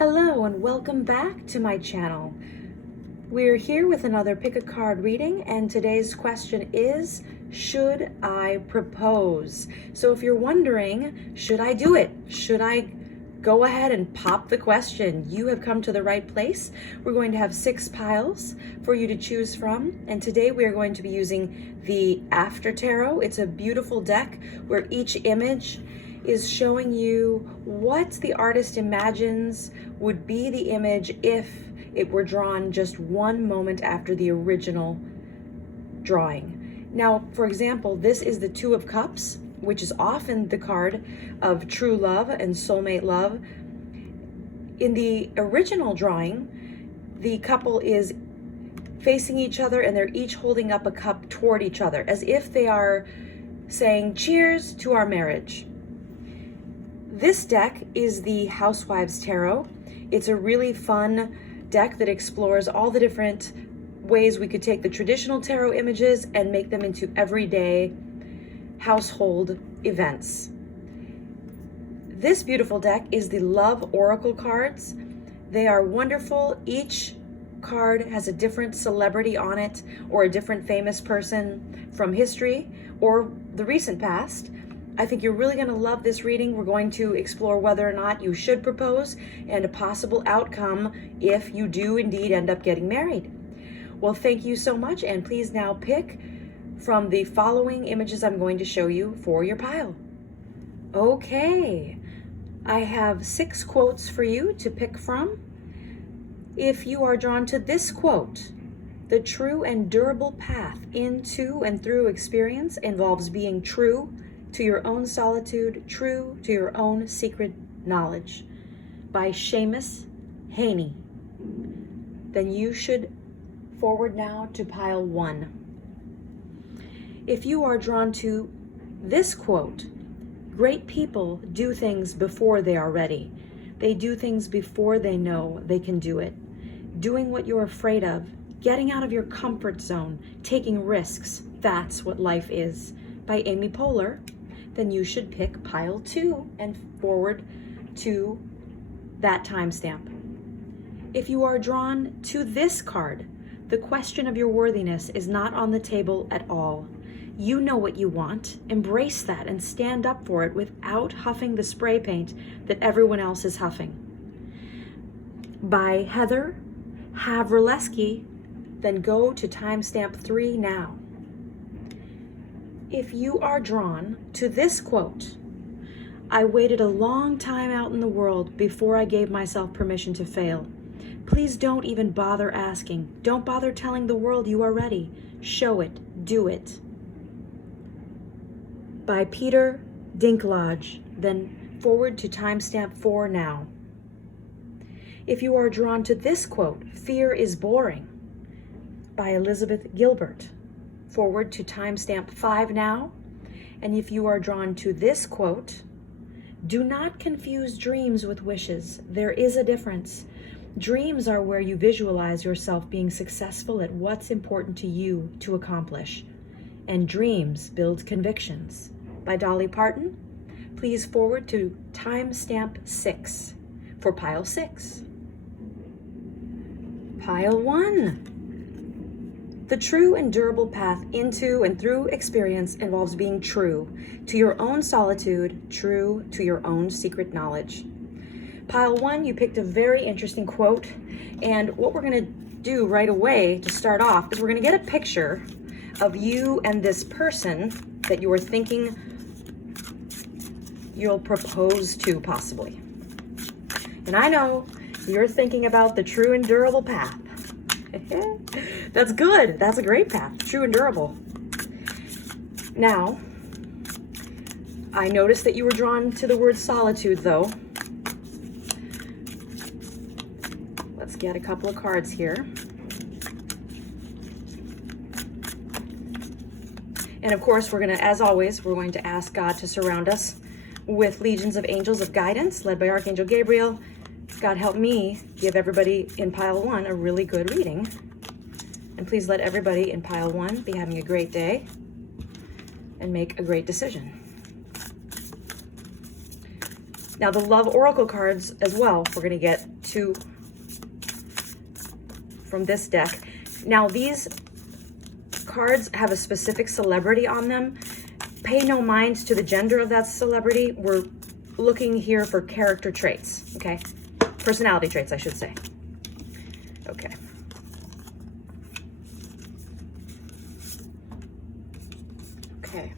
Hello and welcome back to my channel. We're here with another pick a card reading, and today's question is, should I propose? So if you're wondering, should I do it? Should I go ahead and pop the question? You have come to the right place. We're going to have 6 piles for you to choose from, and today we are going to be using the After Tarot. It's a beautiful deck where each image is showing you what the artist imagines would be the image if it were drawn just one moment after the original drawing. Now, for example, this is the Two of Cups, which is often the card of true love and soulmate love. In the original drawing, the couple is facing each other and they're each holding up a cup toward each other as if they are saying, "Cheers to our marriage." This deck is the Housewives Tarot. It's a really fun deck that explores all the different ways we could take the traditional tarot images and make them into everyday household events. This beautiful deck is the Love Oracle cards. They are wonderful. Each card has a different celebrity on it or a different famous person from history or the recent past. I think you're really going to love this reading. We're going to explore whether or not you should propose and a possible outcome if you do indeed end up getting married. Well, thank you so much, and please now pick from the following images I'm going to show you for your pile. Okay, I have 6 quotes for you to pick from. If you are drawn to this quote, "The true and durable path into and through experience involves being true to your own solitude, true to your own secret knowledge," by Seamus Heaney, then you should forward now to pile 1. If you are drawn to this quote, "Great people do things before they are ready. They do things before they know they can do it. Doing what you're afraid of, getting out of your comfort zone, taking risks, that's what life is," by Amy Poehler, then you should pick pile 2 and forward to that timestamp. If you are drawn to this card, "The question of your worthiness is not on the table at all. You know what you want. Embrace that and stand up for it without huffing the spray paint that everyone else is huffing," by Heather Havrilesky, then go to timestamp 3 now. If you are drawn to this quote, "I waited a long time out in the world before I gave myself permission to fail. Please don't even bother asking. Don't bother telling the world you are ready. Show it, do it," by Peter Dinklage, then forward to timestamp 4 now. If you are drawn to this quote, "Fear is boring," by Elizabeth Gilbert, forward to timestamp 5 now. And if you are drawn to this quote, "Do not confuse dreams with wishes. There is a difference. Dreams are where you visualize yourself being successful at what's important to you to accomplish. And dreams build convictions," by Dolly Parton. Please forward to timestamp 6 for pile 6. Pile 1. "The true and durable path into and through experience involves being true to your own solitude, true to your own secret knowledge." Pile 1, you picked a very interesting quote, and what we're going to do right away to start off is we're going to get a picture of you and this person that you are thinking you'll propose to, possibly. And I know you're thinking about the true and durable path. That's good. That's a great path. True and durable. Now, I noticed that you were drawn to the word solitude, though. Let's get a couple of cards here. And of course, we're going to, as always, we're going to ask God to surround us with legions of angels of guidance, led by Archangel Gabriel. God help me give everybody in pile 1 a really good reading. And please let everybody in pile 1 be having a great day and make a great decision. Now the Love Oracle cards as well, we're going to get 2 from this deck. Now these cards have a specific celebrity on them. Pay no mind to the gender of that celebrity. We're looking here for character traits, okay? Personality traits, I should say. Okay. Okay.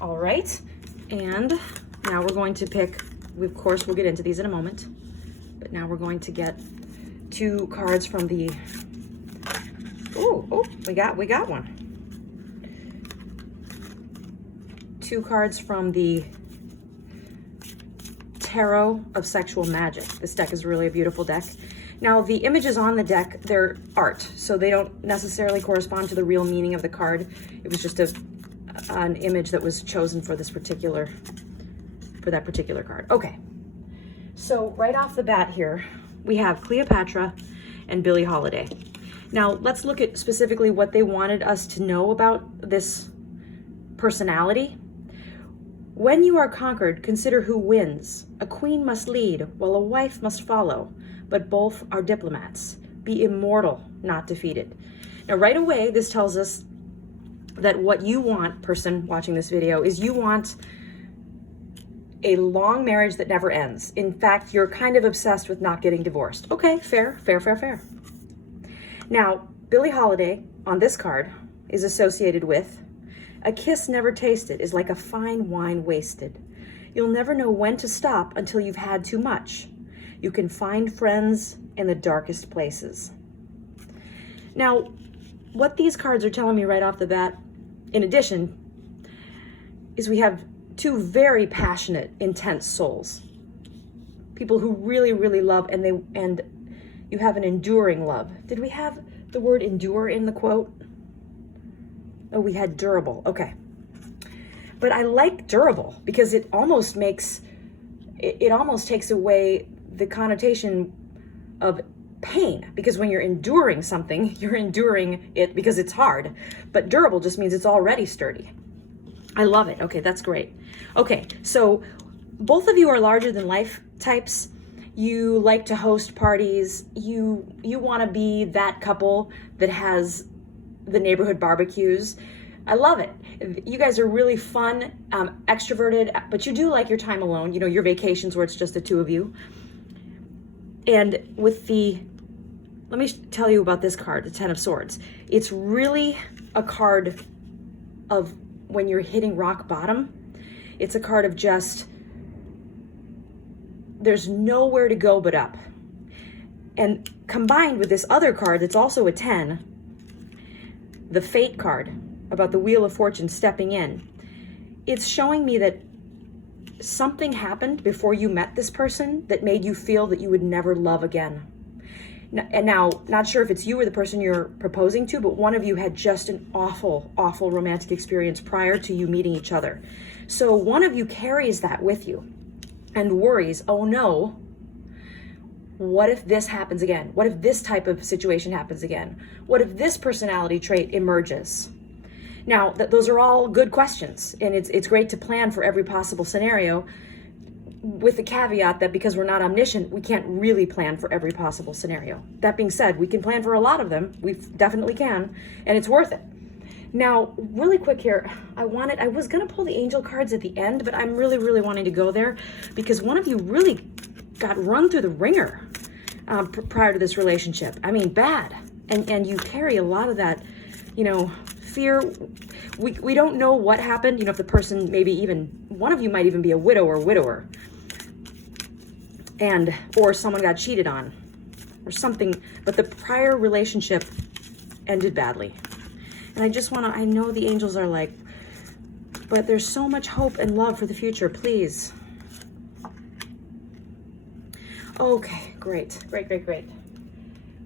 All right. And now we're going to pick, of course, we'll get into these in a moment, but now we're going to get 2 cards from the, oh, we got one. 2 cards from the Tarot of Sexual Magic. This deck is really a beautiful deck. Now the images on the deck, they're art, so they don't necessarily correspond to the real meaning of the card. It was just an image that was chosen for that particular card. Okay, so right off the bat here, we have Cleopatra and Billie Holiday. Now let's look at specifically what they wanted us to know about this personality. When you are conquered, consider who wins. A queen must lead, while a wife must follow, but both are diplomats. Be immortal, not defeated. Now, right away, this tells us that what you want, person watching this video, is you want a long marriage that never ends. In fact, you're kind of obsessed with not getting divorced. Okay, fair. Now, Billie Holiday on this card is associated with a kiss never tasted is like a fine wine wasted. You'll never know when to stop until you've had too much. You can find friends in the darkest places. Now, what these cards are telling me right off the bat, in addition, is we have 2 very passionate, intense souls. People who really, really love, and you have an enduring love. Did we have the word endure in the quote? Oh, we had durable. Okay. But I like durable because it almost takes away the connotation of pain, because when you're enduring something, you're enduring it because it's hard. But durable just means it's already sturdy. I love it. Okay, that's great. Okay, so both of you are larger than life types. You like to host parties. You want to be that couple that has the neighborhood barbecues. I love it. You guys are really fun, extroverted, but you do like your time alone, you know, your vacations where it's just the 2 of you. And with let me tell you about this card, the 10 of Swords. It's really a card of when you're hitting rock bottom. It's a card of just, there's nowhere to go but up. And combined with this other card that's also a 10, the Fate card, about the Wheel of Fortune stepping in, it's showing me that something happened before you met this person that made you feel that you would never love again. And now, not sure if it's you or the person you're proposing to, but one of you had just an awful, awful romantic experience prior to you meeting each other. So one of you carries that with you and worries, oh no, what if this happens again? What if this type of situation happens again? What if this personality trait emerges? Now, those are all good questions, and it's great to plan for every possible scenario, with the caveat that because we're not omniscient, we can't really plan for every possible scenario. That being said, we can plan for a lot of them. We definitely can, and it's worth it. Now, really quick here, I was gonna pull the angel cards at the end, but I'm really, really wanting to go there because one of you really got run through the ringer prior to this relationship. I mean, bad. And you carry a lot of that, you know, fear. We don't know what happened. You know, if the person, maybe even one of you might even be a widow or widower, or someone got cheated on or something, but the prior relationship ended badly. And I know the angels are like, but there's so much hope and love for the future, please. Okay, great.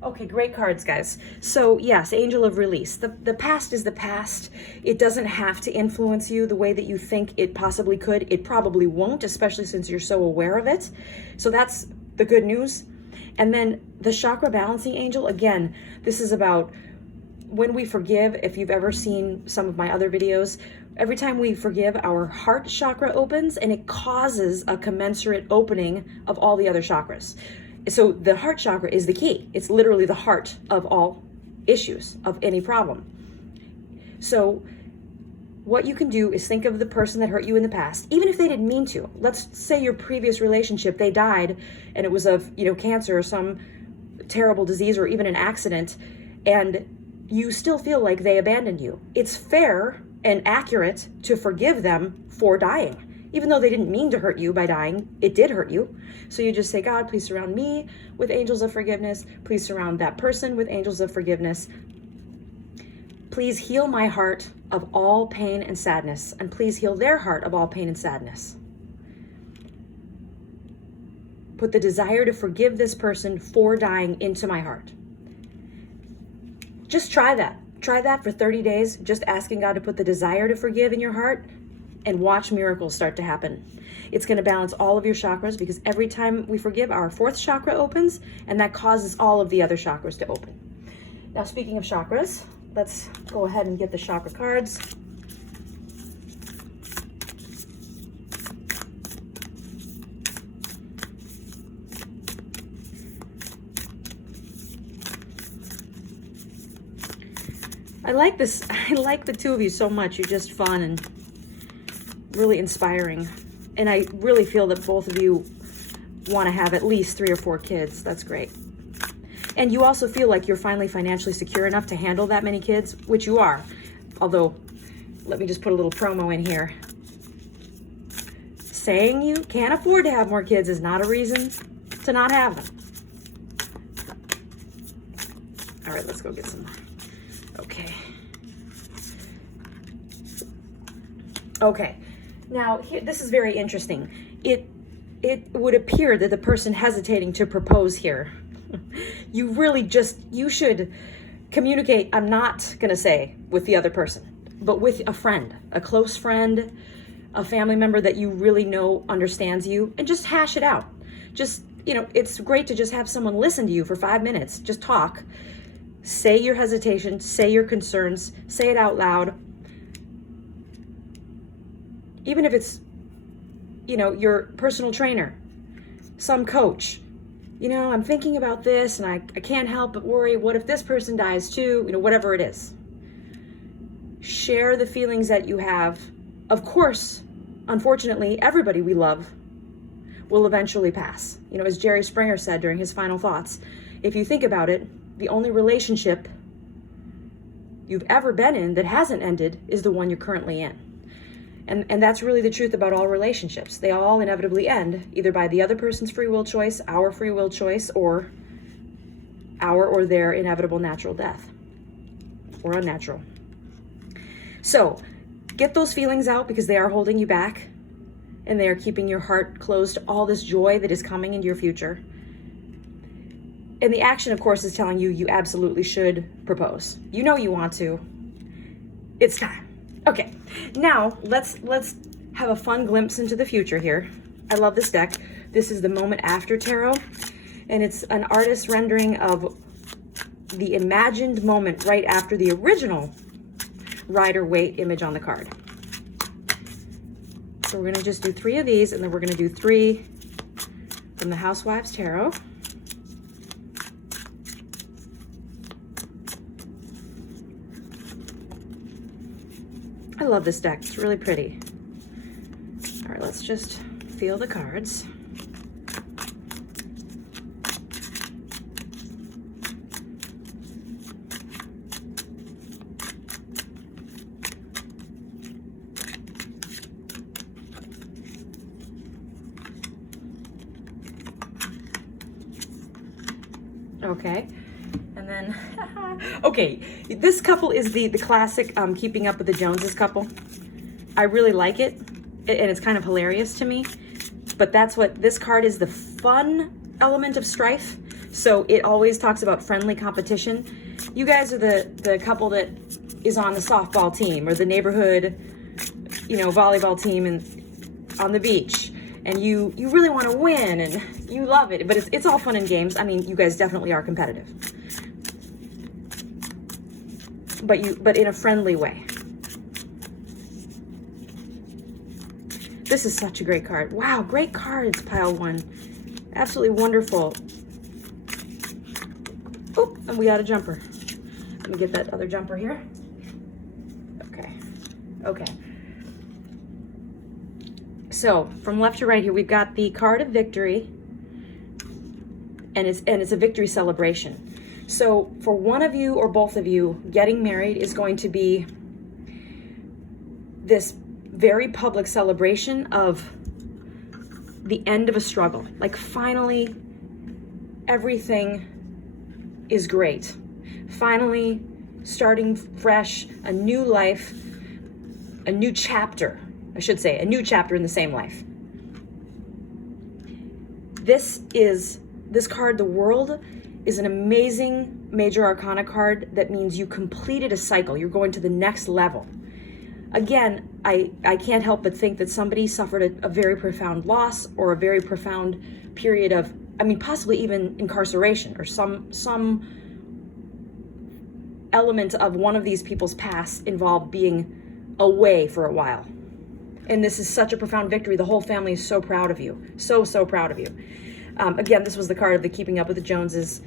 Okay, great cards, guys. So yes, Angel of Release. The past is the past. It doesn't have to influence you the way that you think it possibly could. It probably won't, especially since you're so aware of it. So that's the good news. And then the Chakra Balancing Angel, again, this is about when we forgive. If you've ever seen some of my other videos, Every time we forgive, our heart chakra opens, and it causes a commensurate opening of all the other chakras. So the heart chakra is the key. It's literally the heart of all issues, of any problem. So what you can do is think of the person that hurt you in the past, even if they didn't mean to. Let's say your previous relationship, they died and it was of, cancer or some terrible disease or even an accident, and you still feel like they abandoned you. It's fair and accurate to forgive them for dying. Even though they didn't mean to hurt you by dying, it did hurt you. So you just say, God, please surround me with angels of forgiveness. Please surround that person with angels of forgiveness. Please heal my heart of all pain and sadness, and please heal their heart of all pain and sadness. Put the desire to forgive this person for dying into my heart. Just try that. Try that for 30 days, just asking God to put the desire to forgive in your heart, and watch miracles start to happen. It's going to balance all of your chakras, because every time we forgive, our fourth chakra opens, and that causes all of the other chakras to open. Now, speaking of chakras, let's go ahead and get the chakra cards. I like this. I like the two of you so much. You're just fun and really inspiring. And I really feel that both of you want to have at least 3 or 4 kids. That's great. And you also feel like you're finally financially secure enough to handle that many kids, which you are. Although, let me just put a little promo in here. Saying you can't afford to have more kids is not a reason to not have them. All right, let's go get some. Okay. Now, here, this is very interesting. It would appear that the person hesitating to propose here, you should communicate, I'm not going to say with the other person, but with a friend, a close friend, a family member that you really know understands you, and just hash it out. Just, it's great to just have someone listen to you for 5 minutes. Just talk. Say your hesitation, say your concerns, say it out loud. Even if it's, your personal trainer, some coach, I'm thinking about this and I can't help but worry, what if this person dies too? Whatever it is. Share the feelings that you have. Of course, unfortunately, everybody we love will eventually pass. As Jerry Springer said during his final thoughts, if you think about it, the only relationship you've ever been in that hasn't ended is the one you're currently in. And that's really the truth about all relationships. They all inevitably end, either by the other person's free will choice, our free will choice, or our or their inevitable natural death, or unnatural. So, get those feelings out, because they are holding you back, and they are keeping your heart closed to all this joy that is coming into your future. And the action, of course, is telling you you absolutely should propose. You know you want to. It's time. Okay, now let's have a fun glimpse into the future here. I love this deck. This is the Moment After Tarot, and it's an artist's rendering of the imagined moment right after the original Rider-Waite image on the card. So we're going to just do 3 of these, and then we're going to do 3 from the Housewives Tarot. I love this deck. It's really pretty. All right, let's just feel the cards. Okay. And then, okay, this couple is the classic Keeping Up with the Joneses couple. I really like it, and it's kind of hilarious to me, but that's what this card is, the fun element of strife. So it always talks about friendly competition. You guys are the couple that is on the softball team or the neighborhood, volleyball team and on the beach, and you really want to win and you love it, but it's all fun and games. I mean, you guys definitely are competitive. But in a friendly way. This is such a great card. Wow, great cards, pile one. Absolutely wonderful. Oh, and we got a jumper. Let me get that other jumper here. Okay, okay. So from left to right here, we've got the card of victory, and it's a victory celebration. So for one of you or both of you, getting married is going to be this very public celebration of the end of a struggle. Like finally, everything is great. Finally, starting fresh, a new life, a new chapter, I should say, a new chapter in the same life. This card, the World, is an amazing major arcana card that means you completed a cycle. You're going to the next level. Again, I can't help but think that somebody suffered a very profound loss or a very profound period of, I mean, possibly even incarceration or some element of one of these people's past involved being away for a while. And this is such a profound victory. The whole family is so proud of you. So proud of you. Again, this was the card of the Keeping Up with the Joneses.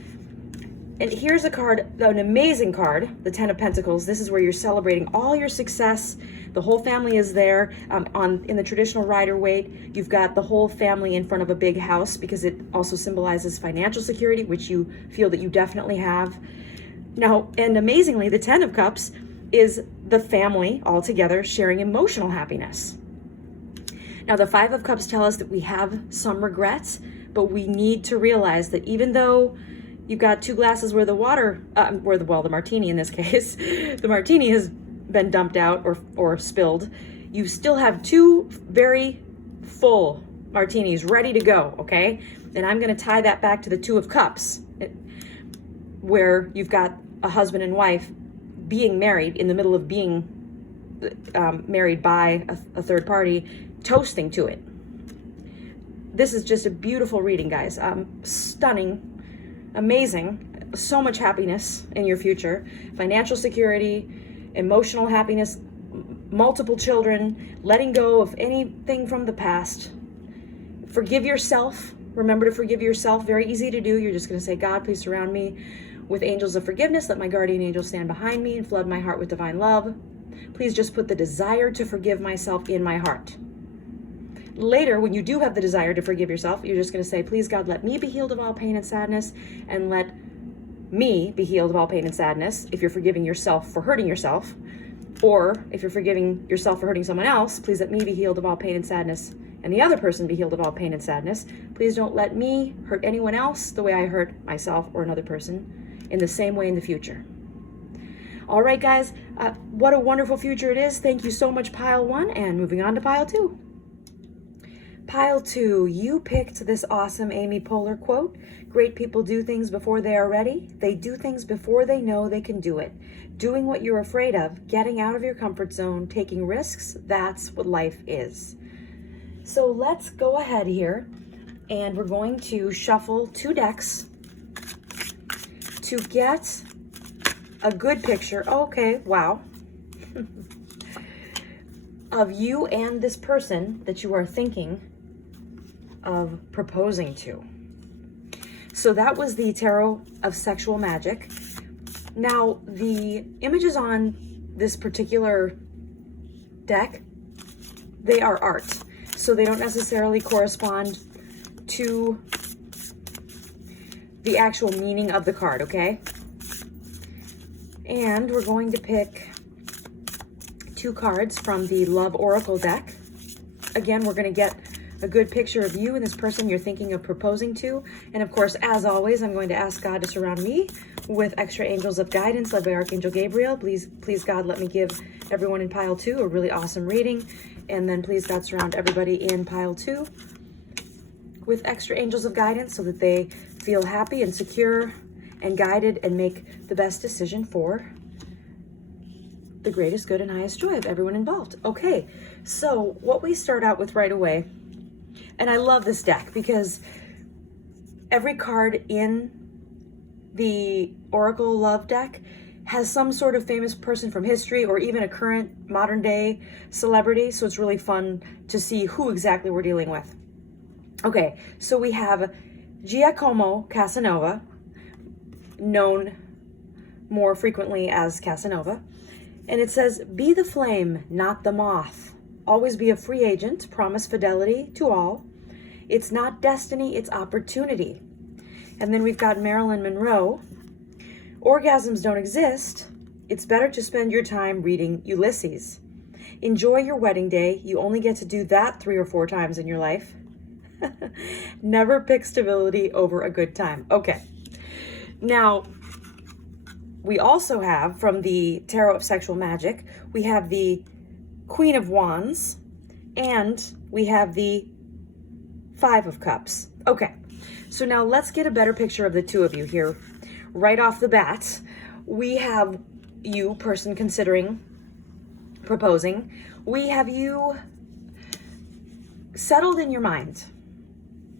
And here's a card, an amazing card, the Ten of Pentacles. This is where you're celebrating all your success. The whole family is there. In the traditional Rider-Waite, you've got the whole family in front of a big house because it also symbolizes financial security, which you feel that you definitely have. Now, and amazingly, the Ten of Cups is the family all together sharing emotional happiness. Now, the Five of Cups tell us that we have some regrets, but we need to realize that even though you've got two glasses where the martini in this case, the martini has been dumped out or spilled, you still have two very full martinis ready to go, okay? And I'm going to tie that back to the Two of Cups, where you've got a husband and wife being married in the middle of being married by a third party, toasting to it. This is just a beautiful reading, guys. Stunning. Amazing, so much happiness in your future, financial security, emotional happiness, multiple children, letting go of anything from the past. Forgive yourself. Remember to forgive yourself. Very easy to do. You're just going to say, God, please surround me with angels of forgiveness. Let my guardian angel stand behind me and flood my heart with divine love. Please just put the desire to forgive myself in my heart. Later, when you do have the desire to forgive yourself, you're just going to say, please, God, let me be healed of all pain and sadness, and let me be healed of all pain and sadness. If you're forgiving yourself for hurting yourself, or if you're forgiving yourself for hurting someone else, please let me be healed of all pain and sadness, and the other person be healed of all pain and sadness. Please don't let me hurt anyone else the way I hurt myself or another person in the same way in the future. All right, guys, what a wonderful future it is. Thank you so much, pile one, and moving on to pile two. Pile two, you picked this awesome Amy Poehler quote. Great people do things before they are ready. They do things before they know they can do it. Doing what you're afraid of, getting out of your comfort zone, taking risks, that's what life is. So let's go ahead here, and we're going to shuffle two decks to get a good picture. Okay, wow. Of you and this person that you are thinking of proposing to. So that was the Tarot of Sexual Magic. Now, the images on this particular deck, they are art. So they don't necessarily correspond to the actual meaning of the card, okay? And we're going to pick two cards from the Love Oracle deck. Again, we're going to get a good picture of you and this person you're thinking of proposing to. And of course, as always, I'm going to ask God to surround me with extra angels of guidance led by Archangel Gabriel. Please, God, let me give everyone in pile two a really awesome reading. And then please, God, surround everybody in pile two with extra angels of guidance so that they feel happy and secure and guided and make the best decision for the greatest good and highest joy of everyone involved. Okay, so what we start out with right away, and I love this deck because every card in the Oracle Love deck has some sort of famous person from history or even a current modern day celebrity. So it's really fun to see who exactly we're dealing with. Okay, so we have Giacomo Casanova, known more frequently as Casanova. And it says, be the flame, not the moth. Always be a free agent. Promise fidelity to all. It's not destiny, it's opportunity. And then we've got Marilyn Monroe. Orgasms don't exist. It's better to spend your time reading Ulysses. Enjoy your wedding day. You only get to do that 3 or 4 times in your life. Never pick stability over a good time. Okay. Now, we also have, from the Tarot of Sexual Magic, we have the Queen of Wands, and we have the 5 of Cups. Okay, so now let's get a better picture of the two of you here. Right off the bat, we have you, person considering proposing. We have you settled in your mind,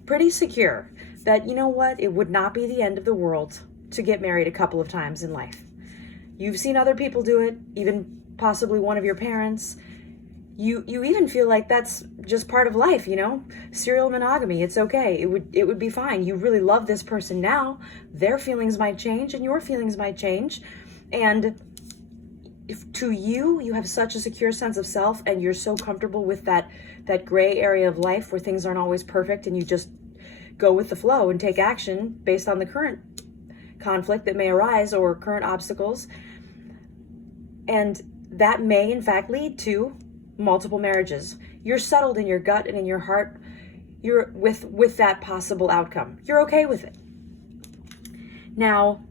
pretty secure that, you know what, it would not be the end of the world to get married a couple of times in life. You've seen other people do it, even possibly one of your parents. You even feel like that's just part of life, you know? Serial monogamy, it's okay. It would be fine. You really love this person now. Their feelings might change and your feelings might change. And if to you, you have such a secure sense of self and you're so comfortable with that gray area of life where things aren't always perfect and you just go with the flow and take action based on the current conflict that may arise or current obstacles. And that may in fact lead to multiple marriages. You're settled in your gut and in your heart. You're with that possible outcome. You're okay with it. Now,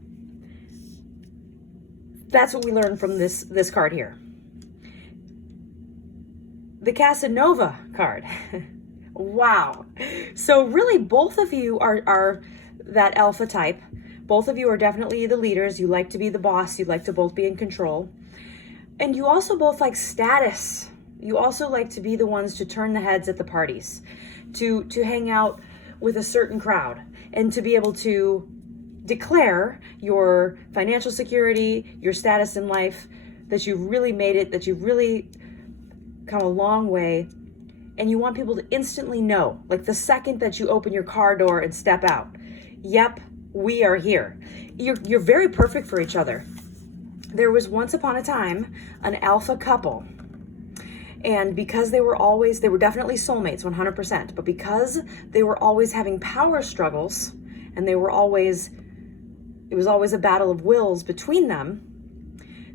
that's what we learned from this card here. The Casanova card. Wow. So really both of you are that alpha type. Both of you are definitely the leaders. You like to be the boss. You like to both be in control. And you also both like status. You also like to be the ones to turn the heads at the parties, to hang out with a certain crowd, and to be able to declare your financial security, your status in life, that you've really made it, that you've really come a long way. And you want people to instantly know, like the second that you open your car door and step out, yep, we are here. You're very perfect for each other. There was once upon a time an alpha couple. And because they were definitely soulmates, 100%. But because they were always having power struggles, and it was always a battle of wills between them,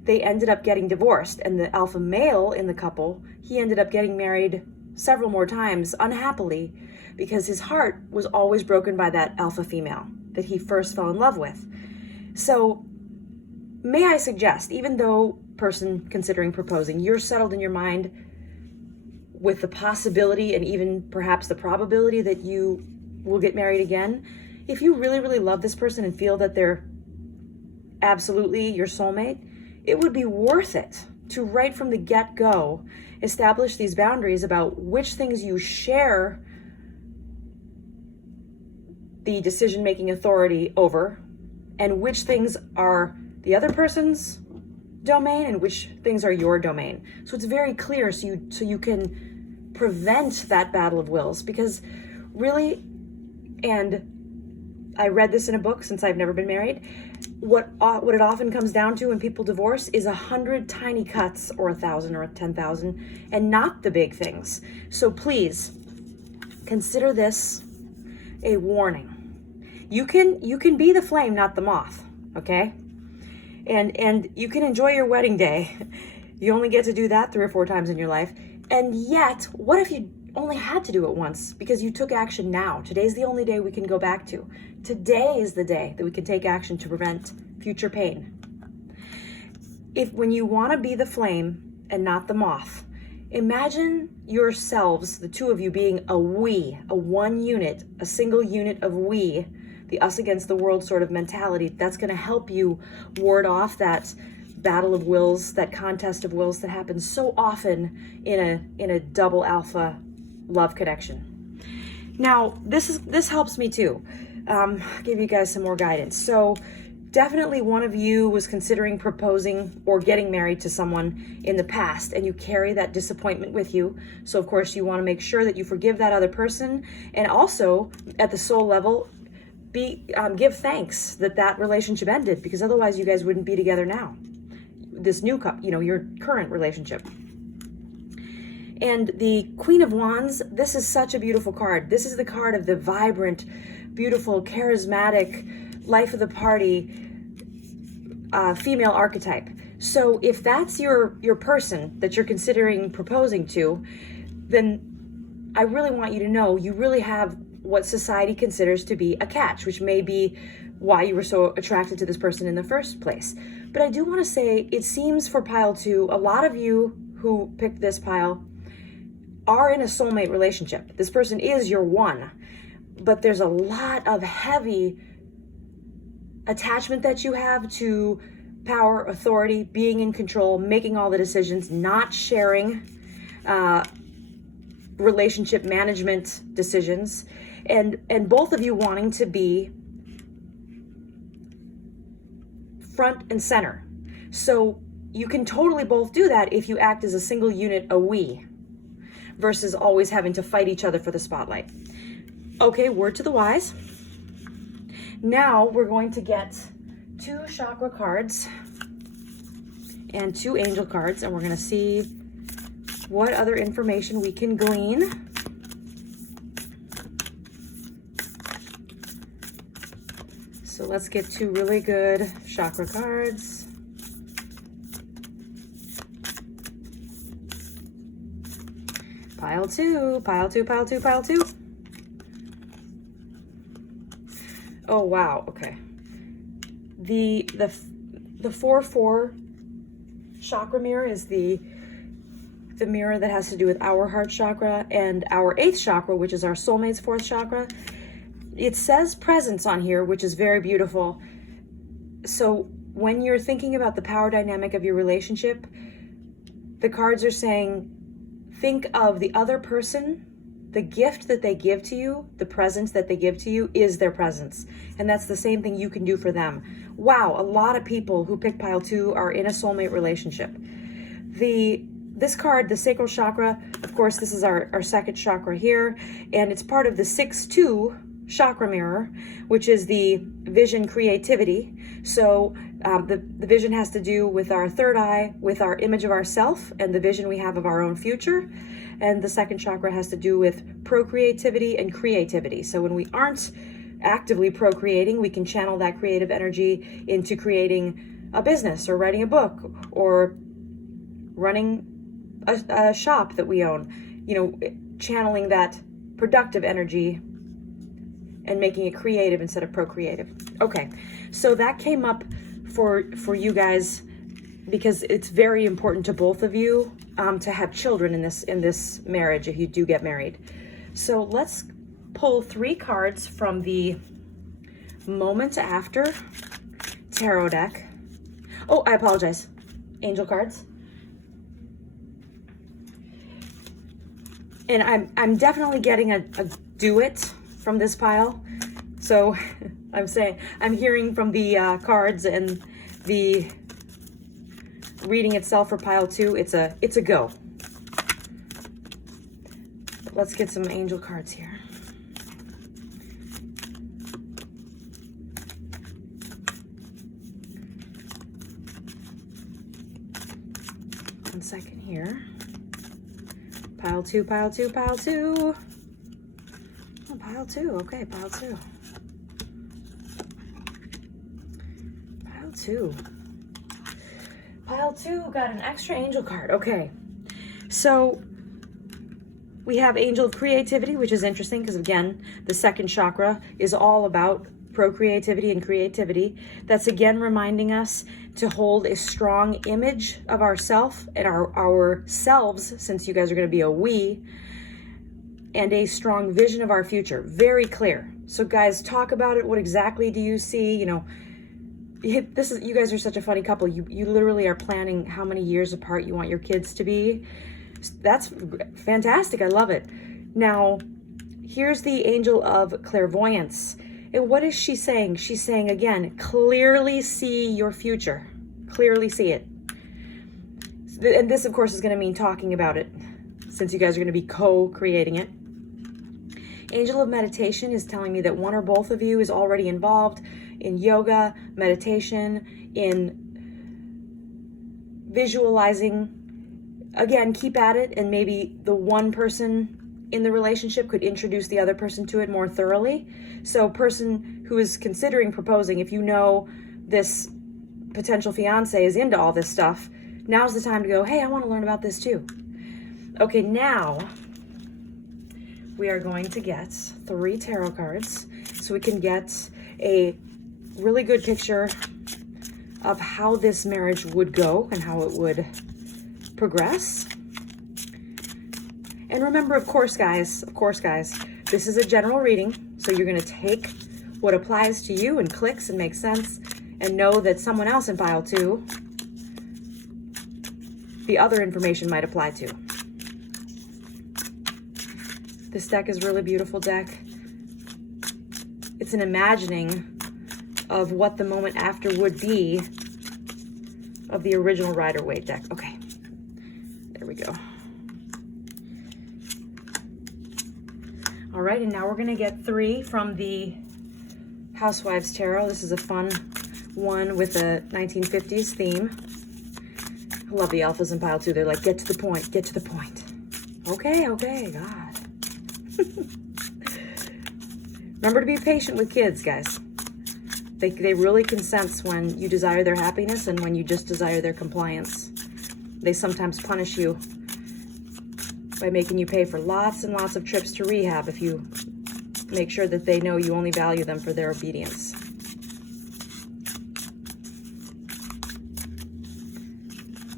they ended up getting divorced. And the alpha male in the couple, he ended up getting married several more times unhappily because his heart was always broken by that alpha female that he first fell in love with. So may I suggest, even though person considering proposing, you're settled in your mind with the possibility and even perhaps the probability that you will get married again, if you really, really love this person and feel that they're absolutely your soulmate, it would be worth it to right from the get-go establish these boundaries about which things you share the decision-making authority over and which things are the other person's domain and which things are your domain. So it's very clear so you can prevent that battle of wills, because really, and I read this in a book since I've never been married, what it often comes down to when people divorce is 100 tiny cuts or 1,000 or 10,000 and not the big things. So please consider this a warning. You can be the flame, not the moth, okay? And you can enjoy your wedding day. You only get to do that 3 or 4 times in your life. And yet, what if you only had to do it once because you took action now? Today's the only day we can go back to. Today is the day that we can take action to prevent future pain. When you want to be the flame and not the moth, imagine yourselves, the two of you, being a we, a one unit, a single unit of we, the us against the world sort of mentality. That's going to help you ward off that battle of wills, that contest of wills that happens so often in a double alpha love connection. Now, this helps me too. Give you guys some more guidance. So definitely one of you was considering proposing or getting married to someone in the past, and you carry that disappointment with you. So of course you want to make sure that you forgive that other person, and also at the soul level, give thanks that that relationship ended, because otherwise you guys wouldn't be together now. This new your current relationship. And the Queen of Wands, this is such a beautiful card. This is the card of the vibrant, beautiful, charismatic, life of the party, female archetype. So if that's your person that you're considering proposing to, then I really want you to know you really have what society considers to be a catch, which may be why you were so attracted to this person in the first place. But I do want to say, it seems for pile 2, a lot of you who picked this pile are in a soulmate relationship. This person is your one, but there's a lot of heavy attachment that you have to power, authority, being in control, making all the decisions, not sharing relationship management decisions, and both of you wanting to be front and center. So you can totally both do that if you act as a single unit, a we, versus always having to fight each other for the spotlight. Okay, word to the wise. Now we're going to get 2 chakra cards and 2 angel cards, and we're going to see what other information we can glean. So let's get 2 really good chakra cards. Pile 2, pile 2, pile 2, pile 2. Oh, wow, okay. The 4-4 chakra mirror is the mirror that has to do with our heart chakra, and our 8th chakra, which is our soulmate's 4th chakra. It says presence on here, which is very beautiful. So when you're thinking about the power dynamic of your relationship, the cards are saying, think of the other person, the gift that they give to you, the presence that they give to you is their presence. And that's the same thing you can do for them. Wow, a lot of people who pick pile 2 are in a soulmate relationship. This card, the sacral chakra, of course, this is our 2nd chakra here, and it's part of the 6-2 chakra mirror, which is the vision creativity. So the vision has to do with our 3rd eye, with our image of ourself and the vision we have of our own future. And the 2nd chakra has to do with procreativity and creativity. So when we aren't actively procreating, we can channel that creative energy into creating a business or writing a book or running a shop that we own, channeling that productive energy and making it creative instead of procreative. Okay, so that came up for you guys because it's very important to both of you to have children in this marriage if you do get married. So let's pull 3 cards from the Moment After tarot deck. Oh, I apologize. Angel cards. And I'm definitely getting a do it from this pile. So I'm hearing from the cards and the reading itself for pile 2, it's a go. But let's get some angel cards here. One second here. Pile 2, pile 2, pile 2. Oh, pile 2, okay, pile 2. Pile 2. Pile 2 got an extra angel card. Okay, so we have Angel of Creativity, which is interesting because, again, the 2nd chakra is all about procreativity and creativity. That's again reminding us to hold a strong image of ourself and ourselves, since you guys are going to be a we, and a strong vision of our future. Very clear. So guys, talk about it. What exactly do you see? You guys are such a funny couple. You literally are planning how many years apart you want your kids to be. That's fantastic. I love it. Now, here's the Angel of Clairvoyance. And what is she saying? She's saying, again, clearly see your future. Clearly see it. And this, of course, is going to mean talking about it, since you guys are going to be co-creating it. Angel of Meditation is telling me that one or both of you is already involved in yoga, meditation, in visualizing. Again, keep at it, and maybe the one person in the relationship could introduce the other person to it more thoroughly. So person who is considering proposing, if you know this potential fiance is into all this stuff, now's the time to go, hey, I want to learn about this too. Okay, now we are going to get 3 tarot cards so we can get a really good picture of how this marriage would go and how it would progress. And remember, of course, guys, this is a general reading, so you're going to take what applies to you and clicks and makes sense, and know that someone else in pile 2, the other information might apply to. This deck is a really beautiful deck. It's an imagining of what the moment after would be of the original Rider-Waite deck. Okay, there we go. All right, and now we're gonna get 3 from the Housewives Tarot. This is a fun one with a 1950s theme. I love the alphas in pile 2. They're like, get to the point, get to the point. Okay, God. Remember to be patient with kids, guys. They really can sense when you desire their happiness and when you just desire their compliance. They sometimes punish you by making you pay for lots and lots of trips to rehab if you make sure that they know you only value them for their obedience.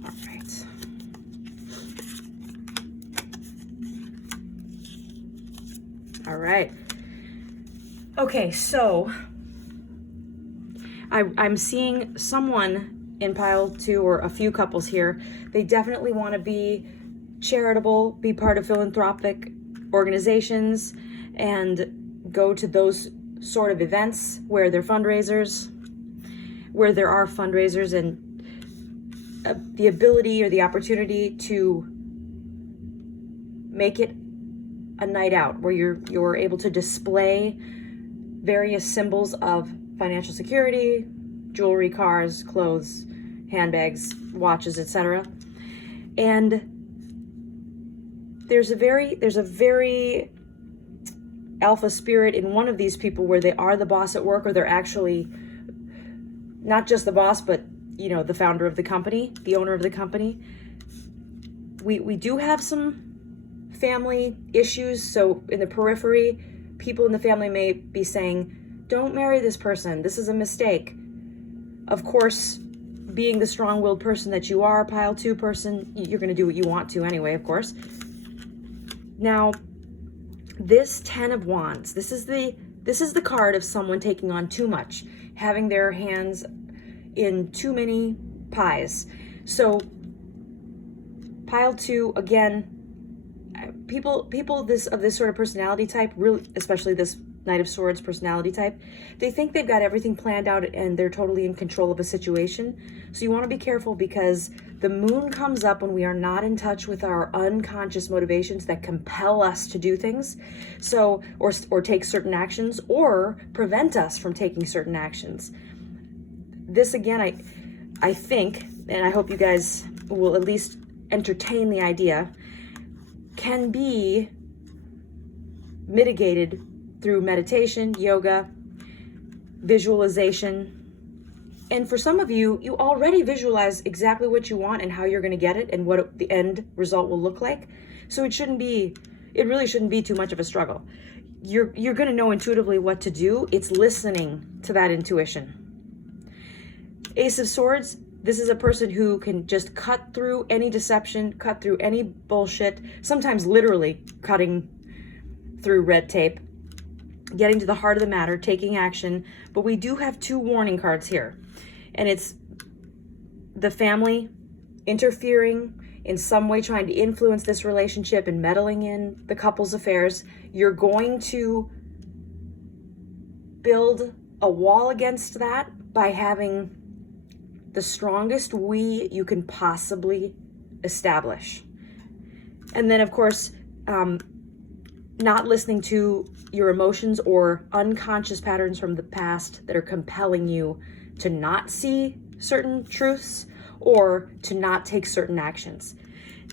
All right. All right. Okay, so I'm seeing someone in pile 2, or a few couples here. They definitely want to be charitable, be part of philanthropic organizations, and go to those sort of events where there are fundraisers, and the ability or the opportunity to make it a night out where you're able to display various symbols of financial security, jewelry, cars, clothes, handbags, watches, etc. And there's a very alpha spirit in one of these people where they are the boss at work, or they're actually not just the boss, but the founder of the company, the owner of the company. We do have some family issues, so in the periphery, people in the family may be saying, don't marry this person, this is a mistake. Of course, being the strong-willed person that you are, pile 2 person, you're going to do what you want to anyway, of course. Now, this 10 of Wands, this is the card of someone taking on too much, having their hands in too many pies. So pile 2, again, people of this sort of personality type, really, especially this Knight of Swords personality type, they think they've got everything planned out and they're totally in control of a situation. So you want to be careful, because the moon comes up when we are not in touch with our unconscious motivations that compel us to do things, so or take certain actions, or prevent us from taking certain actions. This, again, I think, and I hope you guys will at least entertain the idea, can be mitigated through meditation, yoga, visualization. And for some of you, you already visualize exactly what you want and how you're going to get it and what the end result will look like. So it really shouldn't be too much of a struggle. You're going to know intuitively what to do. It's listening to that intuition. Ace of Swords, this is a person who can just cut through any deception, cut through any bullshit, sometimes literally cutting through red tape, getting to the heart of the matter, taking action. But we do have 2 warning cards here. And it's the family interfering in some way, trying to influence this relationship and meddling in the couple's affairs. You're going to build a wall against that by having the strongest we you can possibly establish. And then, of course, not listening to your emotions or unconscious patterns from the past that are compelling you to not see certain truths or to not take certain actions.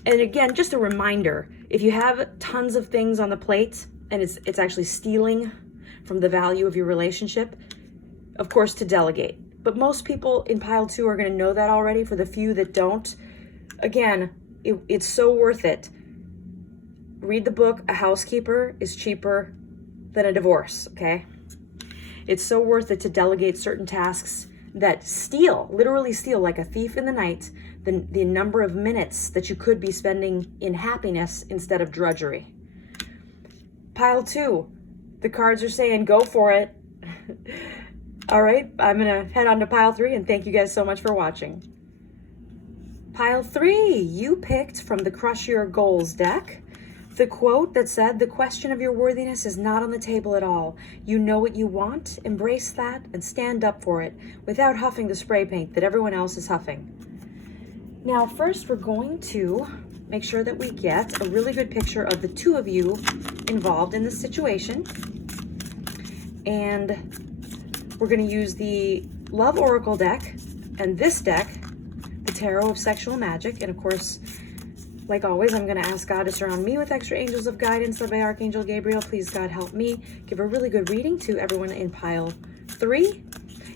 And again, just a reminder, if you have tons of things on the plate and it's actually stealing from the value of your relationship, of course, to delegate. But most people in pile 2 are going to know that already. For the few that don't, again, it's so worth it. Read the book, A Housekeeper is Cheaper Than a Divorce, okay? It's so worth it to delegate certain tasks that steal, literally steal, like a thief in the night, the number of minutes that you could be spending in happiness instead of drudgery. Pile 2, the cards are saying go for it. All right, I'm going to head on to pile 3, and thank you guys so much for watching. Pile 3, you picked from the Crush Your Goals deck the quote that said, "The question of your worthiness is not on the table at all. You know what you want, embrace that, and stand up for it without huffing the spray paint that everyone else is huffing." Now, first, we're going to make sure that we get a really good picture of the two of you involved in this situation. And we're going to use the Love Oracle deck and this deck, the Tarot of Sexual Magic. And of course, like always, I'm going to ask God to surround me with extra angels of guidance led by Archangel Gabriel. Please, God, help me give a really good reading to everyone in pile 3.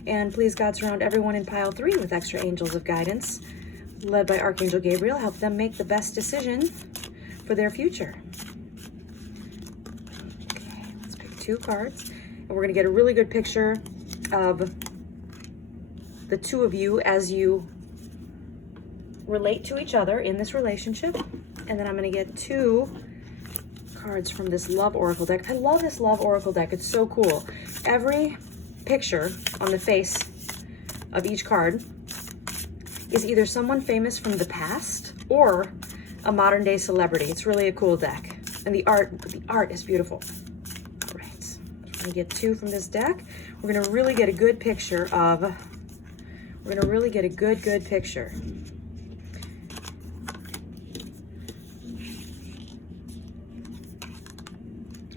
And please, God, surround everyone in pile 3 with extra angels of guidance led by Archangel Gabriel. Help them make the best decision for their future. Okay, let's pick 2 cards. And we're going to get a really good picture of the two of you as you relate to each other in this relationship. And then I'm going to get 2 cards from this Love Oracle deck. I love this Love Oracle deck. It's so cool. Every picture on the face of each card is either someone famous from the past or a modern day celebrity. It's really a cool deck. And the art is beautiful. All right, so we're going to get 2 from this deck. We're going to really get a good picture of, good picture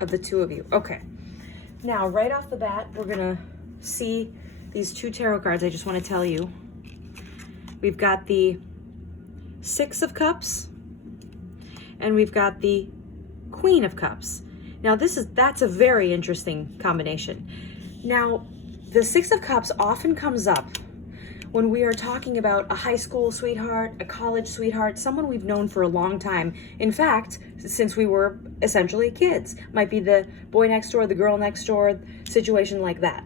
of the two of you. Okay. Now, right off the bat, we're going to see these 2 tarot cards. I just want to tell you, we've got the 6 of Cups and we've got the Queen of Cups. Now, that's a very interesting combination. Now, the 6 of Cups often comes up when we are talking about a high school sweetheart, a college sweetheart, someone we've known for a long time. In fact, since we were essentially kids. Might be the boy next door, the girl next door, situation like that.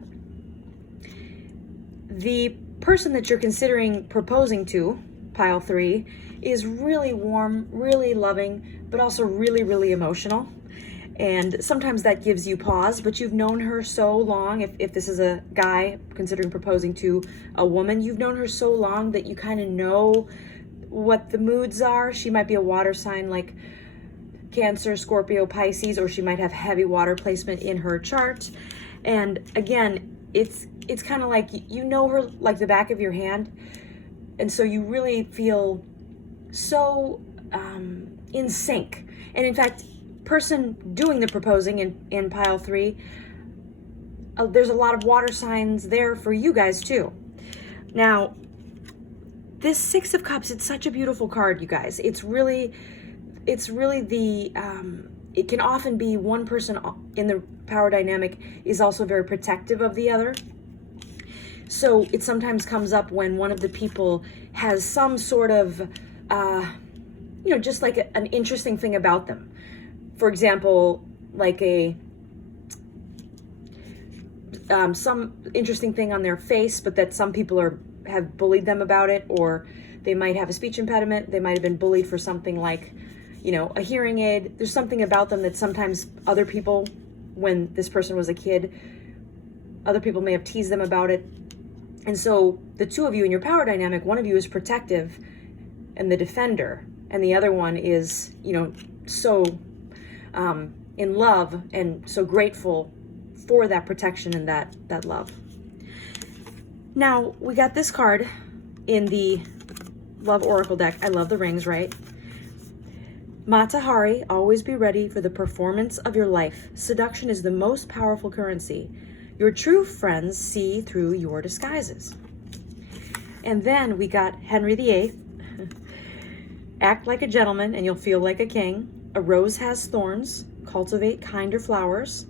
The person that you're considering proposing to, pile 3, is really warm, really loving, but also really, really emotional. And sometimes that gives you pause, but you've known her so long. If this is a guy considering proposing to a woman, you've known her so long that you kind of know what the moods are. She might be a water sign like Cancer, Scorpio, Pisces, or she might have heavy water placement in her chart. And again, it's kind of like you know her like the back of your hand. And so you really feel so in sync. And in fact, person doing the proposing in pile 3, there's a lot of water signs there for you guys too. Now, this 6 of Cups, it's such a beautiful card, you guys. It's really the, it can often be one person in the power dynamic is also very protective of the other. So it sometimes comes up when one of the people has some sort of, just like an interesting thing about them. For example, like some interesting thing on their face, but that some people have bullied them about it, or they might have a speech impediment. They might have been bullied for something like, a hearing aid. There's something about them that sometimes other people, when this person was a kid, other people may have teased them about it. And so the two of you in your power dynamic, one of you is protective and the defender, and the other one is, so in love and so grateful for that protection and that love. Now, we got this card in the Love Oracle deck. I love the rings, right? Matahari, always be ready for the performance of your life. Seduction is the most powerful currency. Your true friends see through your disguises. And then we got Henry VIII. Act like a gentleman and you'll feel like a king. A rose has thorns. Cultivate kinder flowers.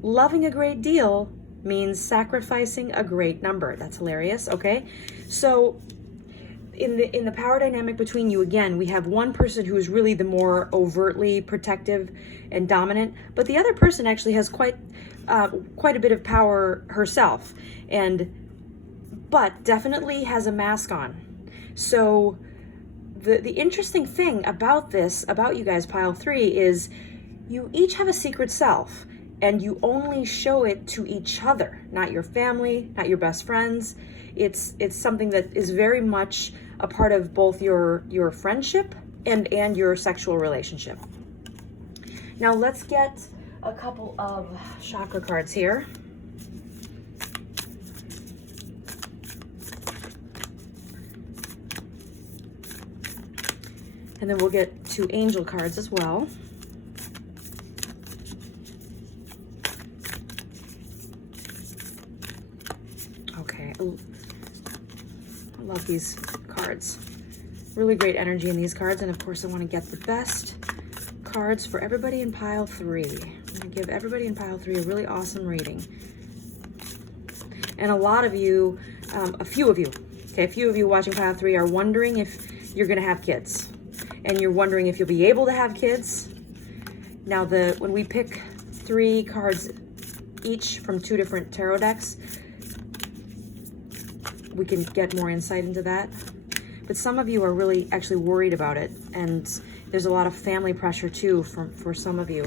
Loving a great deal means sacrificing a great number. That's hilarious, okay? So in the power dynamic between you, again, we have one person who is really the more overtly protective and dominant, but the other person actually has quite a bit of power herself, but definitely has a mask on. So the interesting thing about this, about you guys, pile 3, is you each have a secret self, and you only show it to each other, not your family, not your best friends. It's something that is very much a part of both your friendship and your sexual relationship. Now let's get a couple of chakra cards here. And then we'll get 2 angel cards as well. Okay, I love these cards. Really great energy in these cards, and of course I want to get the best cards for everybody in pile 3. I'm going to give everybody in pile 3 a really awesome reading. And a lot of you, a few of you watching pile 3 are wondering if you're going to have kids. And you're wondering if you'll be able to have kids. Now, when we pick 3 cards each from 2 different tarot decks, we can get more insight into that. But some of you are really actually worried about it, and there's a lot of family pressure too for some of you.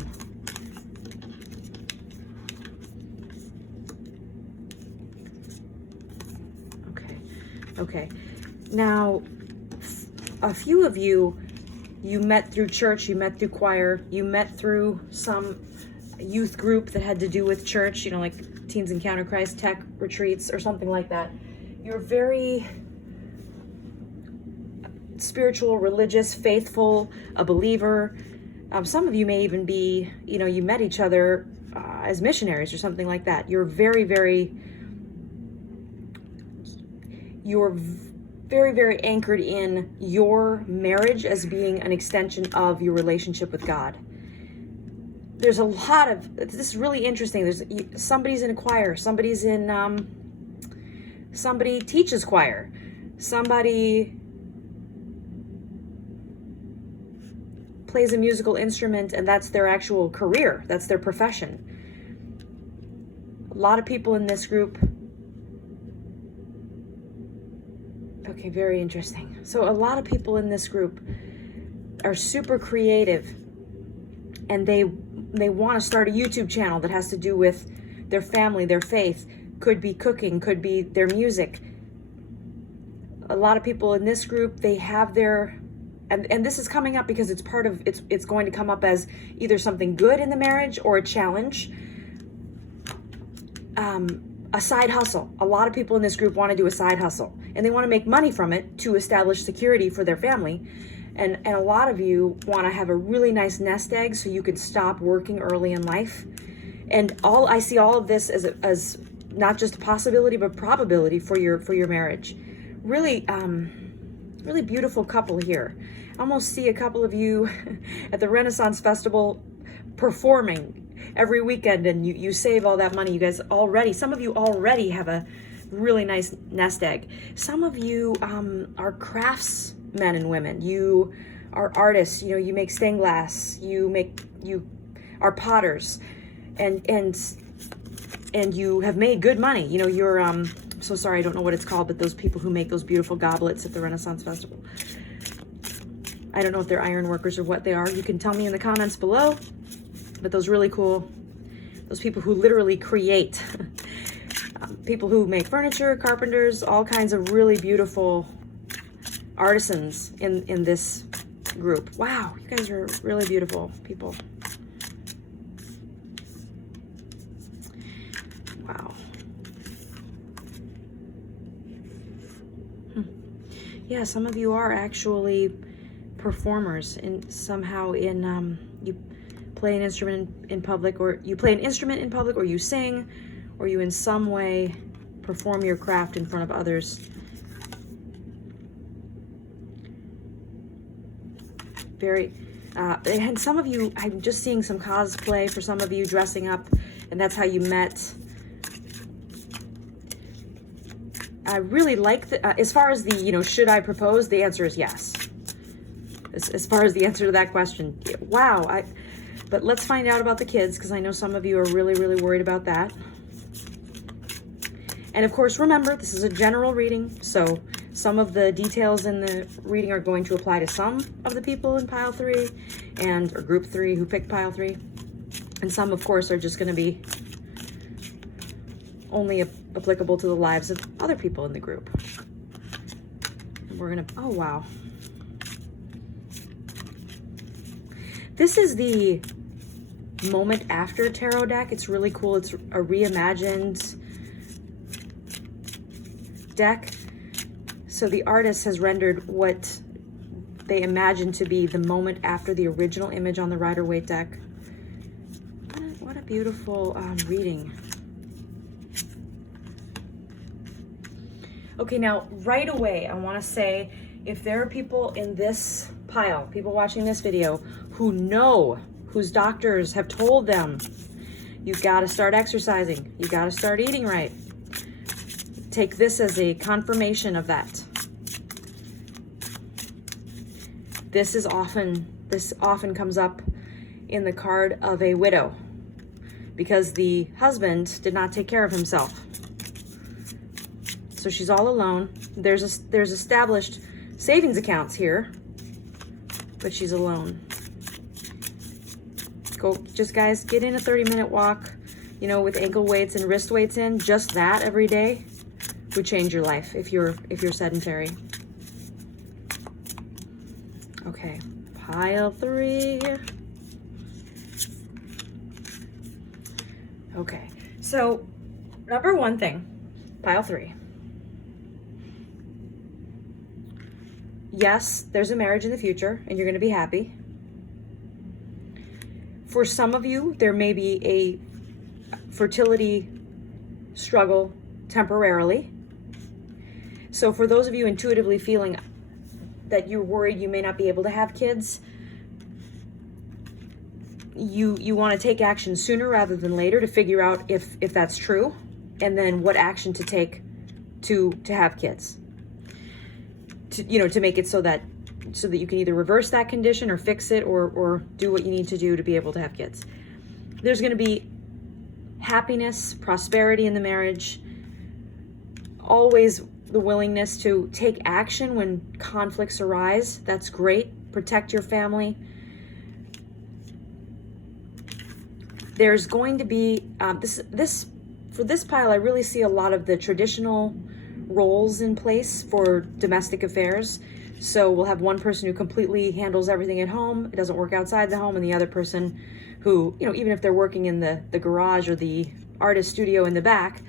Okay. Now, a few of you met through church, you met through choir, you met through some youth group that had to do with church, like Teens Encounter Christ, tech retreats, or something like that. You're very spiritual, religious, faithful, a believer. Some of you may even be, you met each other as missionaries or something like that. You're very, very anchored in your marriage as being an extension of your relationship with God. There's a lot of, this is really interesting. Somebody's in a choir, somebody teaches choir, somebody plays a musical instrument, and that's their actual career, that's their profession. A lot of people in this group. Okay, very interesting. So a lot of people in this group are super creative, and they want to start a YouTube channel that has to do with their family, their faith. Could be cooking, could be their music. A lot of people in this group, they have their, and this is coming up because it's part of, it's going to come up as either something good in the marriage or a challenge. A side hustle. A lot of people in this group want to do a side hustle, and they want to make money from it to establish security for their family. And a lot of you want to have a really nice nest egg so you can stop working early in life. And I see all of this as not just a possibility, but probability for your marriage. Really, really beautiful couple here. I almost see a couple of you at the Renaissance Festival performing every weekend, and you save all that money. You guys some of you already have a really nice nest egg. Some of you are craftsmen and women. You are artists. You make stained glass. You are potters, and you have made good money. You're so sorry, I don't know what it's called, but those people who make those beautiful goblets at the Renaissance Festival. I don't know if they're iron workers or what they are. You can tell me in the comments below. But those really cool, those people who literally create, people who make furniture, carpenters, all kinds of really beautiful artisans in this group. Wow, you guys are really beautiful people. Yeah, some of you are actually performers in somehow in you play an instrument in public, or you play an instrument in public, or you sing, or you in some way perform your craft in front of others. Very, and some of you, I'm just seeing some cosplay for some of you, dressing up, and that's how you met. I really like the, as far as the, you know, should I propose? The answer is yes. As far as the answer to that question, wow. But let's find out about the kids, because I know some of you are really, really worried about that. And of course, remember, this is a general reading, so some of the details in the reading are going to apply to some of the people in pile 3 or group 3 who picked pile 3. And some, of course, are just going to be only applicable to the lives of other people in the group. And we're going to, oh, wow. This is the Moment After Tarot deck. It's really cool. It's a reimagined deck. So the artist has rendered what they imagine to be the moment after the original image on the Rider-Waite deck. What a beautiful reading. Okay, now right away I want to say, if there are people in this pile, people watching this video, who know, whose doctors have told them, you've got to start exercising, you've got to start eating right, take this as a confirmation of that. This often comes up in the card of a widow, because the husband did not take care of himself. So she's all alone. There's established savings accounts here, but she's alone. Just guys, get in a 30-minute walk, you know, with ankle weights and wrist weights in. Just that every day would change your life if you're sedentary. Okay, pile 3. Okay, so number one thing, pile 3. Yes, there's a marriage in the future, and you're going to be happy. For some of you, there may be a fertility struggle temporarily. So for those of you intuitively feeling that you're worried you may not be able to have kids, you want to take action sooner rather than later to figure out if that's true, and then what action to take to have kids. To make it so that you can either reverse that condition or fix it, or do what you need to do to be able to have kids. There's going to be happiness, prosperity in the marriage, always the willingness to take action when conflicts arise. That's great. Protect your family. There's going to be for this pile, I really see a lot of the traditional roles in place for domestic affairs. So we'll have one person who completely handles everything at home. It doesn't work outside the home, and the other person who, you know, even if they're working in the garage or the artist studio in the back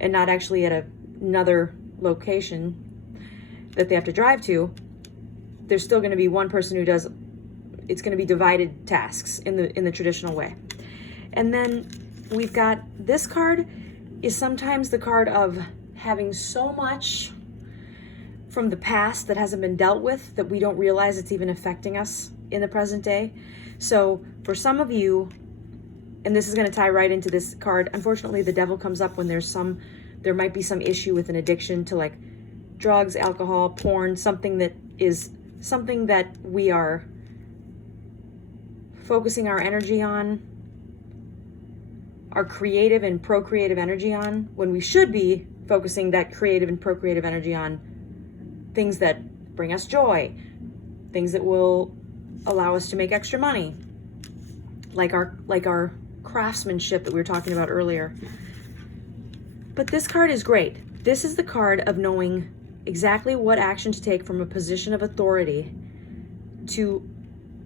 and not actually at another location that they have to drive to, there's still going to be one person who does. It's going to be divided tasks in the traditional way. And then we've got this card is sometimes the card of having so much from the past that hasn't been dealt with that we don't realize it's even affecting us in the present day. So for some of you, and this is going to tie right into this card, unfortunately the devil comes up when there might be some issue with an addiction to like drugs, alcohol, porn, something that we are focusing our energy on, our creative and procreative energy on, when we should be focusing that creative and procreative energy on things that bring us joy, things that will allow us to make extra money, like our craftsmanship that we were talking about earlier. But this card is great. This is the card of knowing exactly what action to take from a position of authority to